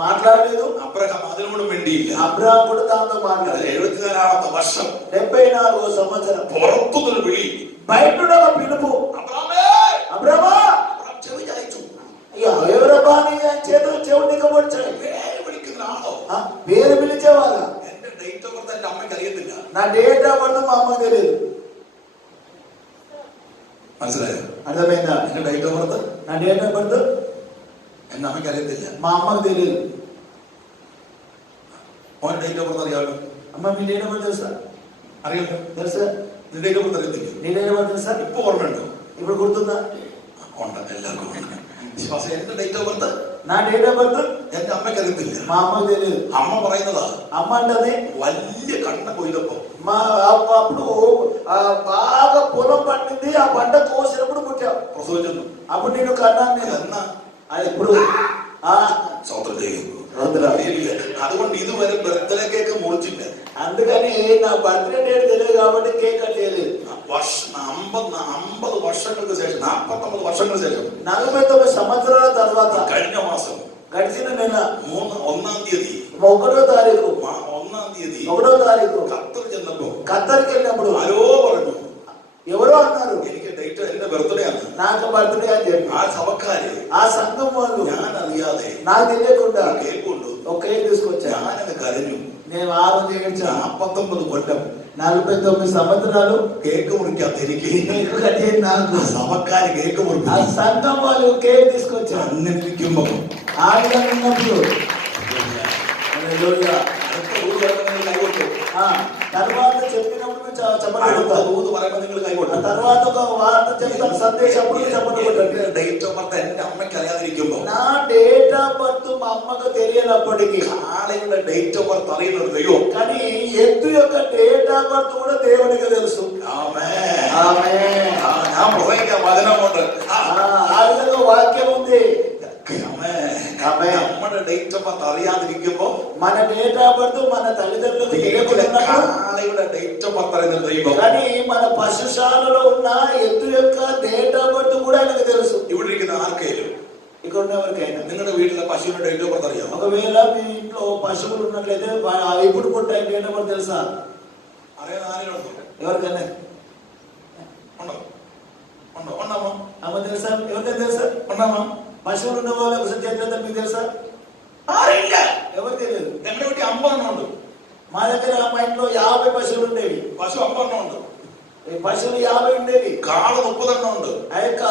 మాట్లాడలేదు. അബ്രഹാം അതിനോട് വേണ്ടിയില്ല. అబ్రహాం కూడా దాంతో మాట్లాడలేదు. 74ാമത്തെ വർഷം 74వ సంవత్సరం പുറത്തുനിന്നൊരു വിളി, బయట నుండి ఒక పిలుపు, അബ്രഹാമേ, అబ్రహామా അബ്രഹാം ചെവി ചായച്ചു. అయ్యా ఎవరబ్బా అని ఆయన చేతులు చెవుడు నిక్కబొచ్చాయి. പേര് വിളിക്കുന്ന ആളോ, పేరు పిలిచేవాళ్ళ. എന്റെ ഡേറ്റ് ഓഫ് ബർത്ത് എന്റെ അമ്മയ്ക്ക് അറിയത്തില്ല. నా డేట్ ఆఫ్ బర్త్ మా అమ్మకి తెలియదు. മനസ്സിലായോ? అర్థమైందా? എന്റെ ഡേറ്റ് ഓഫ് ബർത്ത് నా డేట్ ఆఫ్ బర్త్ എന്റെ അമ്മയ്ക്ക് അറിയത്തില്ല. మా అమ్మకి తెలియదు. ഓൻ ഡേറ്റ് ഓഫ് ബർത്ത് അറിയാമല്ലോ. అమ్మ మీ డేట్ ఆఫ్ బర్త్ తెలుసా? അറിയാമല്ലോ. తెలుసా? നിന്റെ ഡേറ്റ് ഓഫ് ബർത്ത് അറിയത്തില്ല. నీ డేట్ ఆఫ్ బర్త్ తెలుసా? ഇപ്പൊ ഓർമ്മയുണ്ടോ? ఇప్పుడు గుర్తుందా? ഉണ്ട്, എല്ലാവർക്കും ഉണ്ട്. പക്ഷേ എന്റെ ഡേറ്റ് ഓഫ് ബർത്ത് నా డేట్ ఆఫ్ బర్త్ എന്റെ അമ്മയ്ക്ക് അറിയത്തില്ല. మా అమ్మకి తెలియదు. അമ്മ പറയുന്നതാ, అమ్మ అంటది വലിയ കണ്ണ കൊയ്തപ്പോ మా అప్పుడు బాగా పొలం పండింది, ఆ పంట కోసినప్పుడు పుట్టావు, പ്രസവിച്ചെന്നു. అప్పుడు నేను కన్నాను. నేను എന്നാ అది ఇప్పుడు സ്വതന്ത്രം ചെയ്യും. రందురా. അതുകൊണ്ട് ഇതുവരെ ബർത്ത്ഡേ കേക്ക് മുറിച്ചില്ല. అందుకని నా బర్త్డే డేట్ తెలియదు కాబట్టి కేక్ కట్ చేయలేదు. 50 വർഷങ്ങൾക്ക് ശേഷം, 49 വർഷങ്ങൾക്ക് ശേഷം, 49 సంవత్సరాల తర్వాత കഴിഞ്ഞ മാസം గడిచిన నెల 1ാം തീയതി 1వ తారీఖు 1ാം തീയതി ഖത്തർ ചെന്നപ്പോ ఖత్తర్కి వెళ్ళినప్పుడు ആരോ പറഞ്ഞു, ఎవరో అన్నారు എനിക്ക് ഡേറ്റ് എന്റെ ബർത്ത്ഡേ ആണ്. నాకు బర్త్డే అని చెప్పి ആ സഭക്കാര് ఆ సంఘం వాళ్ళు ഞാൻ അറിയാതെ నాకు తెలియకుండా കേക്ക് കൊണ്ടു. ఒక కేక్ తీసుకొచ్చా. ഞാനത് കരഞ്ഞു. నేను ఆ రోజు ఏడ్చా. 49 കൊല്ലം 49 సంవత్సరాలు കേക്ക് మురిക്കാത്ത എനിക്ക് కేక్ కట్ చేయని నాకు സഭക്കാര് കേക്ക് ఆ മുറിക്കും. సంఘం వాళ్ళు కేక్ తీసుకొచ్చా. അന്നിരിക്കുമ്പോ ఆ విధంగా ఉన్నప్పుడు హల్లెలూయా. അടുത്ത ഊത് പറയുമ്പോൾ നിങ്ങൾ കൈകൊട്ടു. తర్వాత చెప్పినప్పుడు చెప్పండి. അടുത്ത ഊത് പറയുമ്പോൾ നിങ്ങൾ കൈകൊട്ടു. తర్వాత ఒక వార్త చెప్తాను, సందేశం అప్పుడు చెప్పండి. ഡേറ്റ് ഓഫ് ബർത്ത് എന്റെ അമ്മയ്ക്ക് അറിയാതിരിക്കുമ്പോ నా డేట్ ఆఫ్ బర్త్ మా అమ్మకు తెలియనప్పటికీ ആളുകളുടെ ഡേറ്റ് ഓഫ് బర్త్ അറിയുന്നത് ദൈവം. కానీ ఎద్దు యొక్క డేట్ ఆఫ్ బర్త్ కూడా దేవునికి తెలుసు. ആമേൻ. ఆమేన్. ഞാൻ പ്രസംഗിക്കാൻ വചനമുണ്ട്. ఆ విధంగా వాక్యం ఉంది. നമ്മുടെ ഡേറ്റ് ഓഫ് ബർത്ത് അറിയാതിരിക്കുമ്പോ మన డేట్ ఆఫ్ బర్త్ మన తల్లిదండ్రులకు తెలియకున్నప్పుడు ആളുകളുടെ ഡേറ്റ് ഓഫ് ബർത്ത് അറിയുന്നത് ദൈവം. కానీ మన పశుశాలలో ఉన్న ఎద్దు యొక్క డేట్ ఆఫ్ బర్త్ కూడా ఆయనకు తెలుసు. ഇവിടെ ഇരിക്കുന്ന ആർക്കെങ്കിലും, ఇక్కడ ఉన్నవరికైనా നിങ്ങളുടെ വീട്ടിലെ പശുവിന്റെ ഡേറ്റ് ഓഫ് ബർത്ത് അറിയാമോ? ఒకవేళ మీ ఇంట్లో పశువులు ఉన్నట్లయితే ఎప్పుడు పుట్టాయి డేట్ ఆఫ్ బర్త్ తెలుసా? അറിയാൻ ആരെങ്കിലും ఎవరికైనా ഉണ്ടോ? ഉണ്ടോ? ഉണ്ടാമോ? అమ్మ తెలుసా? ఎవరికైనా తెలుసా? ഉണ്ടാമോ? పశువులు ఉన్న వాళ్ళ చేత మీకు తెలుసా? അറിയില്ല. ఎవరు తెలియదు. ഞങ്ങളുടെ വീട്ടിൽ 50 ഉണ്ട്. మా దగ్గర మా ఇంట్లో 50 పశువులు ఉండేవి. പശു 50 ഉണ്ട്. పశువులు 50 ఉండేవి. കാള് 30 ഉണ്ട്. ఆ యొక్క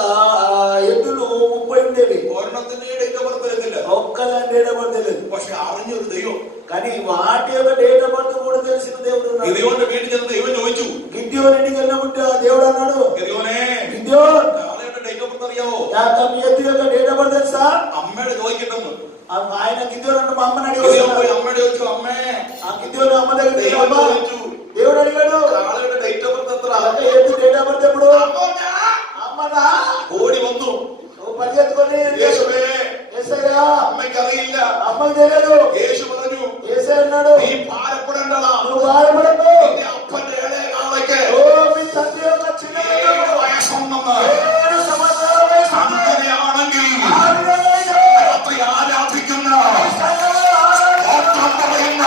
ఎద్దులు 30 ఉండేవి. ഒരെണ്ണത്തിന്റെ ഡേറ്റ് ഓഫ് ബർത്ത് അറിയത്തില്ല. ఒక్కదాని డేట్ ఆఫ్ బర్త్ తెలియదు. പക്ഷെ അറിഞ്ഞൊരു ദൈവം. కానీ వాటి యొక్క డేట్ ఆఫ్ బర్త్ కూడా తెలిసిన దేవుడు ఉన్నాడు. ഗിദെയോന്റെ വീട്ടിൽ ചെന്ന് ദൈവം ചോദിച്ചു. గిద్యోని ఇంటికి వెళ్ళినప్పుడు దేవుడు అన్నాడు, ഗിദെയോനെ, గిద్యోన్ കാളയുടെ డేట్ ఓఫ్ బర్త్ അറിയാവോ? మీ ఎద్దు యొక్క డేట్ ఆఫ్ బర్త్ తెలుసా? അമ്മയുടെ ചോദിക്കട്ടെന്ന്. ఆయన గిద్యోని అంటే మా అమ్మని ഗിദെയോൻ പോയി అడిగాడు. അമ്മയുടെ ചോദിച്ചു, అమ్మే, ఆ గిద్యోని అమ్మ దగ్గర ദൈവം ചോദിച്ചു, దేవుడు అడిగాడు, കാളയുടെ ഡേറ്റ് ഓഫ് ബർത്ത് എത്ര? ఎద్దు డేట్ ఆఫ్ బర్త్ ఎప్పుడు? అమ్మనా ഓടി വന്നു. పరిగెత్తుకొని യേശുവേ, యేసయ్యా അമ്മയ്ക്ക് അറിയില്ല. అమ్మకి తెలియదు. യേശു പറഞ്ഞു, యేసయ్య అన్నాడు, നീ ഭാരപ്പെടേണ്ടതാ. నువ్వు బాధపడకు. നിന്റെ അപ്പന്റെ ഇളയ കാളയ്ക്ക് ఓ మీ తండ్రి యొక్క చిన్న 7 വയസ്സുണ്ടെന്ന്. 7 సంవత్సరాల వయసు. അങ്ങനെയാണെങ്കിൽ ఆ విధంగా രാത്രി ആരാധിക്കുന്ന, ഓട്ടം പറയുന്ന,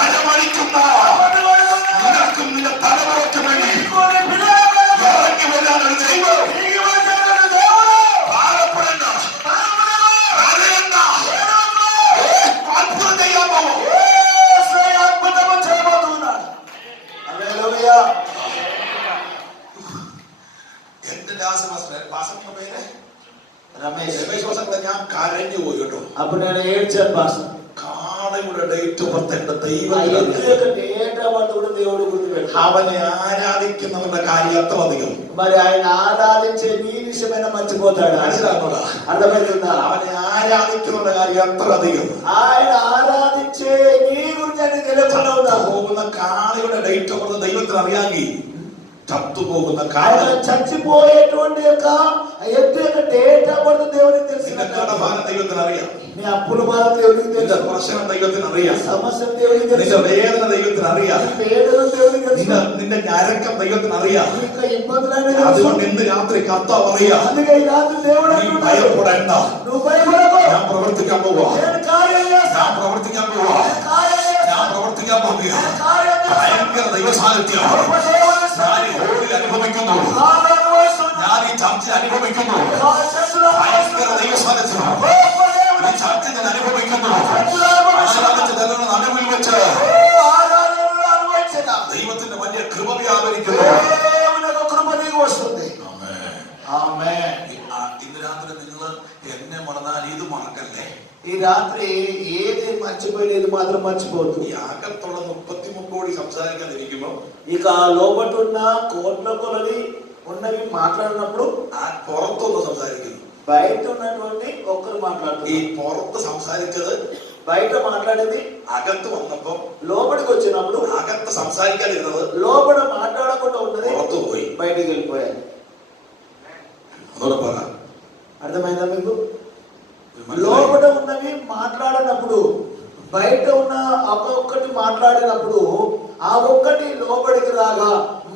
അരമണിക്കുന്ന നിനക്കും നിന്റെ തലമുറയ്ക്കും വേണ്ടി ഇറങ്ങി വരാൻ ഒരു ദൈവം. ഭാരപ്പെടേണ്ട, കരയണ്ട, അത്ഭുതം ചെയ്യാൻ പോകും. అద్భుతం చేయబోతున్నాడు. హల్లెలూయా. എന്റെ പാസത്തിന്റെ പേര് రమేష్. രമേശ് പാസങ്ങളെ ഞാൻ കരഞ്ഞു പോയി കേട്ടോ. అప్పుడు నేను ఏడ్చాను పాస్టర్. കാളയുടെ ഡേറ്റ് ഓഫ് ബർത്ത് എന്റെ ఆ ദൈവം. ఎద్దు యొక్క డేట్ ఆఫ్ బర్త్ కూడా దేవుడు గుర్తుపెట్టాడు. അവനെ ആരാധിക്കുന്നവരുടെ കാര്യം അത്ര അധികം. మరి ఆయన ఆరాధించే నీ విషయమైన మర్చిపోతాడు. മനസ്സിലാക്കുക? అర్థమవుతుందా? അവനെ ആരാധിക്കുന്നവരുടെ കാര്യം അത്ര അധികം. ఆయన ఆరాధించే నీ గురించి ఆయన తెలియకుండా ఉన్నా. പോകുന്ന കാളയുടെ ഡേറ്റ് ഓഫ് ബർത്ത് ദൈവത്തിന് അറിയാമെങ്കിൽ ചത്തുപോകുന്ന ఆయన കാലം చచ్చిపోయేటువంటి యొక్క ఎత్తు యొక్క డేట్ అవ్వదు దేవునికి తెలిసిన നിന്റെ കടഭാരം ദൈവത്തിന് അറിയാം, నీ అప్పుల బాధ దేవునికి നിന്റെ తెలుసు, പ്രശ്നം ദൈവത്തിന് അറിയാം, సమస్య దేవునికి നിന്റെ తెలుసు, വേദന ദൈവത്തിന് അറിയാം, నీ వేదన దేవునికి తెలుసు, നിന്റെ ഞരക്കം ദൈവത്തിന് അറിയാം. నీ యొక్క ఇబ్బందులన్నీ తెలుసు. അതുകൊണ്ട് ഇന്ന് രാത്രി കർത്താവ് അറിയാം, అందుకే ఈ రాత్రి దేవుడు നീ అంటున్నాడు, ഭയപ്പെടേണ്ട, నువ్వు భయపడకు, ഞാൻ പ്രവർത്തിക്കാൻ പോവാ, నేను కార్యం చేస్తా, ഞാൻ പ്രവർത്തിക്കാൻ പോവാ, నేను కార్యం చేస్తా, ഞാൻ പ്രവർത്തിക്കാൻ പോവുക. నేను కార్యం చేస్తా. ഭയങ്കര ദൈവസാന്നിധ്യം గొప్ప దేవుని ഞാൻ సన్నిధి, ഈ ഹോളിൽ അനുഭവിക്കുന്നു, ఆమె అనుభవిస్తున్నా, ഞാൻ ఈ ചർച്ചിൽ അനുഭവിക്കുന്നു. ఆ చర్చిలో ഭയങ്കര ദൈവസാന്നിധ്യം గొప్ప దేవుని ഈ ചർച്ചിൽ ഞാൻ അനുഭവിക്കുന്നു. చర్చిలో అనుభవిస్తున్నా. ആരാധിച്ച് തരുന്ന നടുവിൽ വെച്ച് ఆరాధనలో అనుభవించిన ദൈവത്തിന്റെ വലിയ കൃപ വ്യാപരിക്കുന്നു. దేవుని యొక్క కృప నీకు వస్తుంది. ఆమేన్. ഇന്ന് രാത്രി നിങ്ങൾ എന്നെ മറന്നാൽ ഇത് മറക്കല്ലേ. ఈ రాత్రి ఏది మర్చిపోయినది మాత్రం మర్చిపోద్దు. ഈ അകത്തുള്ള 33 കോടി സംസാരിക്കാതിരിക്കുമ്പോ ఇక లోబట్టున్న కోట్ల కొలది ఉన్నవి మాట్లాడినప్పుడు ആ പുറത്തൊന്ന് സംസാരിക്കുന്നു. బయట ఉన్నటువంటి ఒక్కరు ഈ మాట్లాడుతున్నారు. പുറത്ത് സംസാരിച്ചത് బయట మాట్లాడేది അകത്ത് വന്നപ്പോ లోపలికి వచ్చినప్పుడు അകത്ത് സംസാരിക്കാതിരുന്നത് లోపల మాట్లాడకుండా ఉన్నది പുറത്തു పోయి. బయటికి వెళ్ళిపోయారు. അതോടെ പറ. అర్థమైందా మీకు? లోపల ఉన్నవి మాట్లాడినప్పుడు బయట ఉన్న ఒక్కొక్కటి మాట్లాడినప్పుడు ఆ ఒక్కటి లోపలికి రాగా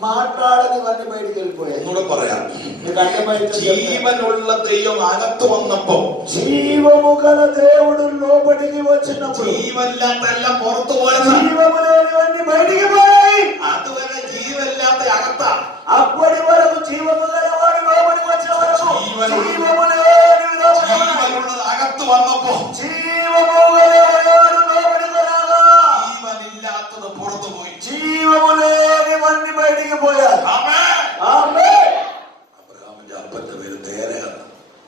మాట్లాడనివన్నీ బయటికి వెళ్ళిపోయాయి. ഒന്നുകൂടെ പറയാം. మీకు అర్థమైంది? ജീവനുള്ള ദൈവം അകത്ത് വന്നപ്പോ జీవము గల దేవుడు లోపలికి వచ్చినప్పుడు ജീവല്ലാത്ത എല്ലാം പുറത്തു പോയത്. జీవము లేనివన్నీ బయటికి పోయాయి. അതുവരെ ജീവല്ലാത്ത അകത്താ. అప్పటి వరకు జీవము గలవాడు లోపలికి వచ్చే వరకు జీవము- జీవము లేనివి లోపలికి వచ్చాయి. ജീവനുള്ളത് അകത്ത് വന്നപ്പോ జీవము గలవాడు లోపలికి రాగా ജീവനില്ലാത്തത് പുറത്തു പോയി. జీవము లేనివన్నీ బయటికి పోయారు. ആമേൻ. ఆమేన్. അബ്രഹാമിന്റെ അപ്പന്റെ പേര് തേരഹ.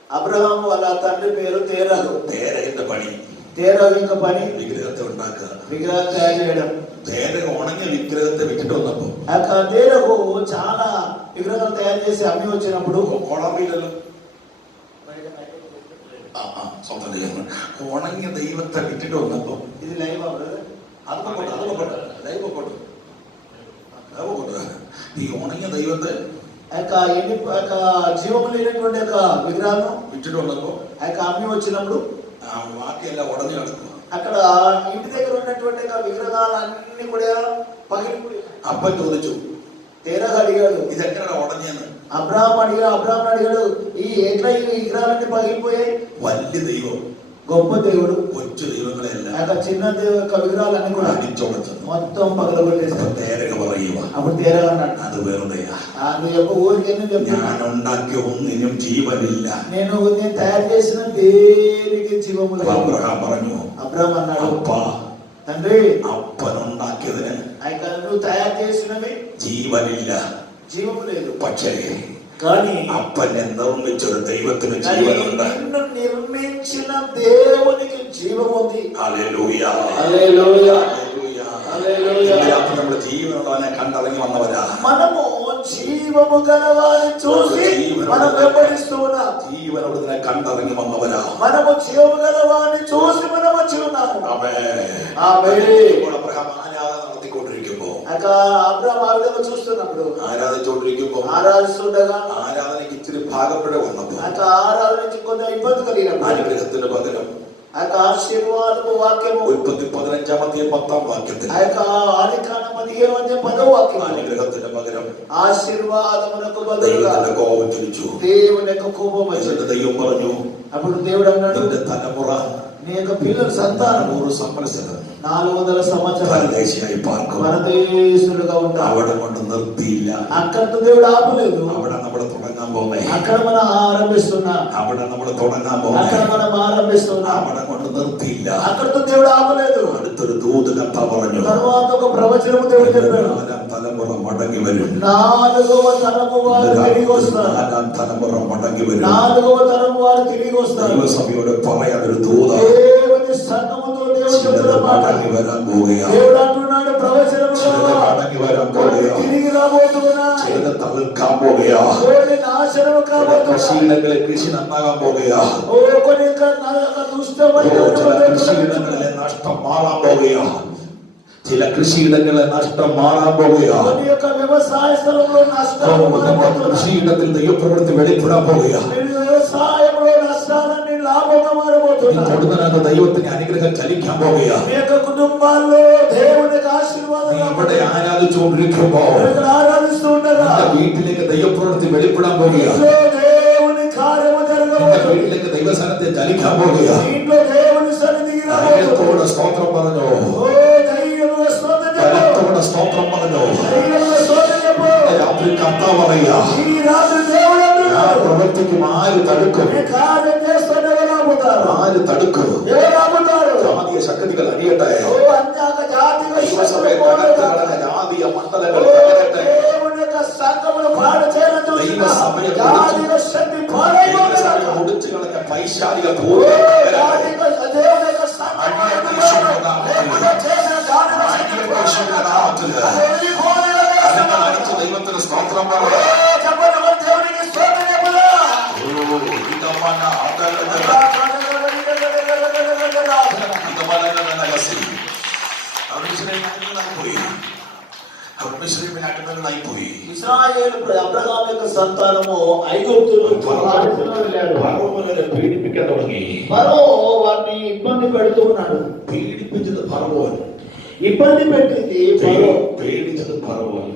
అబ్రహాం వాళ్ళ తండ్రి పేరు తేరహు. തേരഹിന്റെ പണി తేరహు ఇంకా పని വിഗ്രഹത്തെ ഉണ്ടാക്കുക. విగ్రహం తయారు చేయడం. തേരഹ ഉണങ്ങിയ വിഗ്രഹത്തെ വിട്ടിട്ട് വന്നപ്പോ ఆ తేరహు చాలా విగ్రహం తయారు చేసి అమ్మి వచ్చినప్పుడు കൊളാബിയിലല്ലോ സ്വന്തം ദൈവം ഉണങ്ങിയ ദൈവത്തെ വിട്ടിട്ട് വന്നപ്പോ ఇది లైవ్ అవ్వదు. ലൈവ് കൊണ്ടു ഈ ഉണങ്ങിയ ദൈവത്തെ ఆ యొక్క ఎన్ని ఆ యొక్క జీవము లేనటువంటి యొక్క విగ్రహాలను വിട്ടിട്ട് വന്നപ്പോ ఆ యొక్క అమ్మి వచ్చినప్పుడు ആ ബാക്കിയെല്ലാം ഉടഞ്ഞു കിടക്കുക. అక్కడ ఇంటి దగ్గర ఉన్నటువంటి విగ్రహాలన్నీ కూడా పగిలిపోయి. അപ്പൻ ചോദിച്ചു, తేరహు అడిగాడు, ഇതെങ്ങനെയാണ് ഉടഞ്ഞെന്ന്. అబ్రహాం అడిగాడు ఈ ఎట్లా ఈ విగ్రహాలన్నీ పగిలిపోయాయి? വലിയ ദൈവം గొప్ప దేవుడు കൊച്ചു ദൈവങ്ങളെല്ലാം ఆ యొక్క చిన్న దేవుడు యొక్క విగ్రహాలన్నీ కూడా അടിച്ചുടച്ചു. మొత్తం పగలగొట్టేశాడు. തേരഹ പറയുക, అప్పుడు తేరహు అన్నాడు, അത് വെറുതെയാ. నువ్వు యొక్క ఊరికి ఎందుకు చెప్తున్నా? ഞാൻ ഉണ്ടാക്കിയ ഒന്നിനും ജീവനില്ല. నేను తయారు చేసిన దేనికి జీవము లేదు. അബ്രഹാം പറഞ്ഞു, అబ్రహాం అన్నాడు, അപ്പാ తండ్రి അപ്പനുണ്ടാക്കിയതിന് ఆ యొక్క నువ్వు తయారు చేసినవి ജീവനില്ല. జీవము లేదు. പക്ഷേ కానీ അപ്പനെ നിർമ്മിച്ചൊരു ദൈവത്തിന് ജീവനുണ്ട്. నిన్ను నిర్మించిన దేవునికి జీవం ఉంది. ഹല്ലേലൂയ. హల్లెలూయా. ഹല്ലേലൂയ. హల్లెలూయా. ഈ രാത്രി നമ്മൾ ജീവനുള്ളവനെ കണ്ടിറങ്ങി വന്നവരാ. మనము జీవము గలవారిని చూసి మనం వెంబడిస్తూ ఉన్నాం. ജീവനുള്ളതിനെ കണ്ടിറങ്ങി വന്നവരാ. మనము జీవము గలవారిని చూసి మనం వచ్చి ఉన్నాము. ആമേൻ. ఆమేన్. ഇപ്പോൾ അബ്രഹാം ആരാധന നടത്തിക്കൊണ്ടിരിക്കുമ്പോ, అబ్రహాం ఆ విధంగా చూస్తున్నప్పుడు ആരാധിച്ചുകൊണ്ടിരിക്കുമ്പോ ఆరాధిస్తుండగా ആരാധനയ്ക്ക് ഇച്ചിരി ഭാഗപ്പെടെ വന്നപ്പോ ఆ యొక్క ఆరాధన నుంచి కొంత ఇబ్బంది కలిగినప్పుడు അനുഗ്രഹത്തിന് പകരം ఆ యొక్క ఆశీర్వాదపు వాక్యము ഉൽപ്പത്തി 15-10 വാക്യത്തിൽ ఆ యొక్క ఆదికాండం 15-10 వాక్యము അനുഗ്രഹത്തിന് പകരം ఆశీర్వాదమునకు బదులుగా ദൈവത്തിന്റെ കോപം ചൊരിച്ചു. దేవుని యొక్క కోపం వచ్చింది. എന്നിട്ട് ദൈവം പറഞ്ഞു, అప్పుడు దేవుడు అన్నాడు, നിന്റെ തലമുറ నీ యొక్క పిల్లల సంతానము 100 సంవత్సరం 400 సంవత్సరాలు പരദേശിയായി പാർക്കും. పరదేశులుగా ఉంటారు. അവിടെ കൊണ്ട് നിർത്തിയില്ല. అక్కడితో దేవుడు ఆపలేదు. അവിടെ നമ്മൾ തുടങ്ങാൻ പോന്നേ. అక్కడ మనం ఆరంభిస్తున్నా. അവിടെ നമ്മൾ തുടങ്ങാൻ പോന്നേ. అక్కడ మనం ఆరంభిస్తున్నా. അവിടെ കൊണ്ട് നിർത്തിയില്ല. అక్కడితో దేవుడు ఆపలేదు. അടുത്തൊരു ദൂത് കഥ പറഞ്ഞു, తర్వాత ఒక ప్రవచనము దేవుడు చెప్పాడు, 4ാം തലമുറ മടങ്ങി വരും. 4వ తరము వారు తిరిగి వస్తారు. 4ാം తലമുറ മടങ്ങി വരും. 4వ తరము వారు తిరిగి వస్తారు. ദൈവസഭയോട് പറയാനൊരു ദൂത దేవుని సంఘముతో దేవుడు చెప్తున్న మాట. മടങ്ങി വരാൻ പോവുകയാ. దేవుడు అంటున్నాడు, ప్రవచనము മടങ്ങി വരാൻ പോവുകയാ. తిరిగి రాబోతున్నా. ചിലത് തകർക്കാൻ പോവുകയാ. కొన్ని నాశనము కాబోతున్నా. കൃഷിയിടങ്ങളിൽ കൃഷി നന്നാകാൻ പോവുകയാ. కొన్ని దుష్టమైన കൃഷിയിടങ്ങളിലെ നഷ്ടം മാറാൻ പോവുകയാ. ചില കൃഷിയിടങ്ങളെ നഷ്ടം മാറാൻ പോകുകയാണ്. కొన్ని యొక్క వ్యవసాయ స్థలంలో నష్టాలు మారబోతున్నాయి. കൃഷിയിടത്തിൽ ദൈവപ്രവൃത്തി വെളിപ്പെടാൻ പോകുകയാണ്. వ్యవసాయంలో నష్టాలన్నీ లాభంగా మారబోతున్నాయి. തൊടുന്നതിനകത്ത് ദൈവത്തിന്റെ അനുഗ്രഹം ചലിക്കാൻ പോകുകയാണ്. మీ యొక్క కుటుంబాల్లో దేవునికి ఆశీర్వాదం ഇവിടെ ആരാധിച്ചുകൊണ്ടിരിക്കുമ്പോൾ ఆరాధిస్తూ ఉండగా വീട്ടിലേക്ക് ദൈവപ്രവൃത്തി വെളിപ്പെടാൻ പോകുകയാണ്. దేవుని కార్యము జరగబోతుంది. വീട്ടിലേക്ക് ദൈവസനത്തെ ചലിക്കാൻ പോകുകയാണ്. ఇంట్లో దేవుని సన్నిధికి ധൈര്യത്തോടെ സ്തോത്രം പറഞ്ഞു. ధైర్యముగా స్తోత్రం చెప్పు. ബലത്തോടെ സ്തോത്രം പറഞ്ഞു. ధైర్యముగా స్తోత్రం చెప్పు. രാത്രി കർത്താവ് പറയാ, ఈ రాత్రి దేవుడు అంటున్నాడు, പ്രവൃത്തിക്കും ആര് തടുക്കും? ఈ కార్యం చేస్తున్న ఎవరు ఆపుతారు? ആര് തടുക്കും? ఎవరు ఆపుతారు? ജാതീയ ശക്തികൾ അണിയട്ടെ. అన్యాక జాతిగా ദൈവസഭയെ തകർത്ത് കളഞ്ഞ ജാതീയ മണ്ഡലങ്ങൾ തകരട്ടെ. దేవుని యొక్క సంఘమును పాడు చేయాలని చూస్తున్న జాతిక శక్తి పాడైపోతుంది. മുടിച്ചു കളഞ്ഞ പൈശാചിക ഭൂതം జాతిక దేవుని యొక్క సంఘమును చేసిన జాతిక శక్తి ദൈവത്തിന് സ്തോത്രം പറയാം. చెప్పండి, మరి దేవునికి స్తోత్రం చెప్పుదా. ఇశ్రాయేలు అబ్రహాము యొక్క సంతానము ఐగుప్తులో പീഡിപ്പിക്കാൻ തുടങ്ങി. ఫరో వారిని ఇబ్బంది పెడుతూ ఉన్నాడు. പീഡിപ്പിച്ചത് ഫറവോൻ, ఇబ్బంది పెట్టింది ఫరో. പേടിച്ചത് ഫറവോൻ.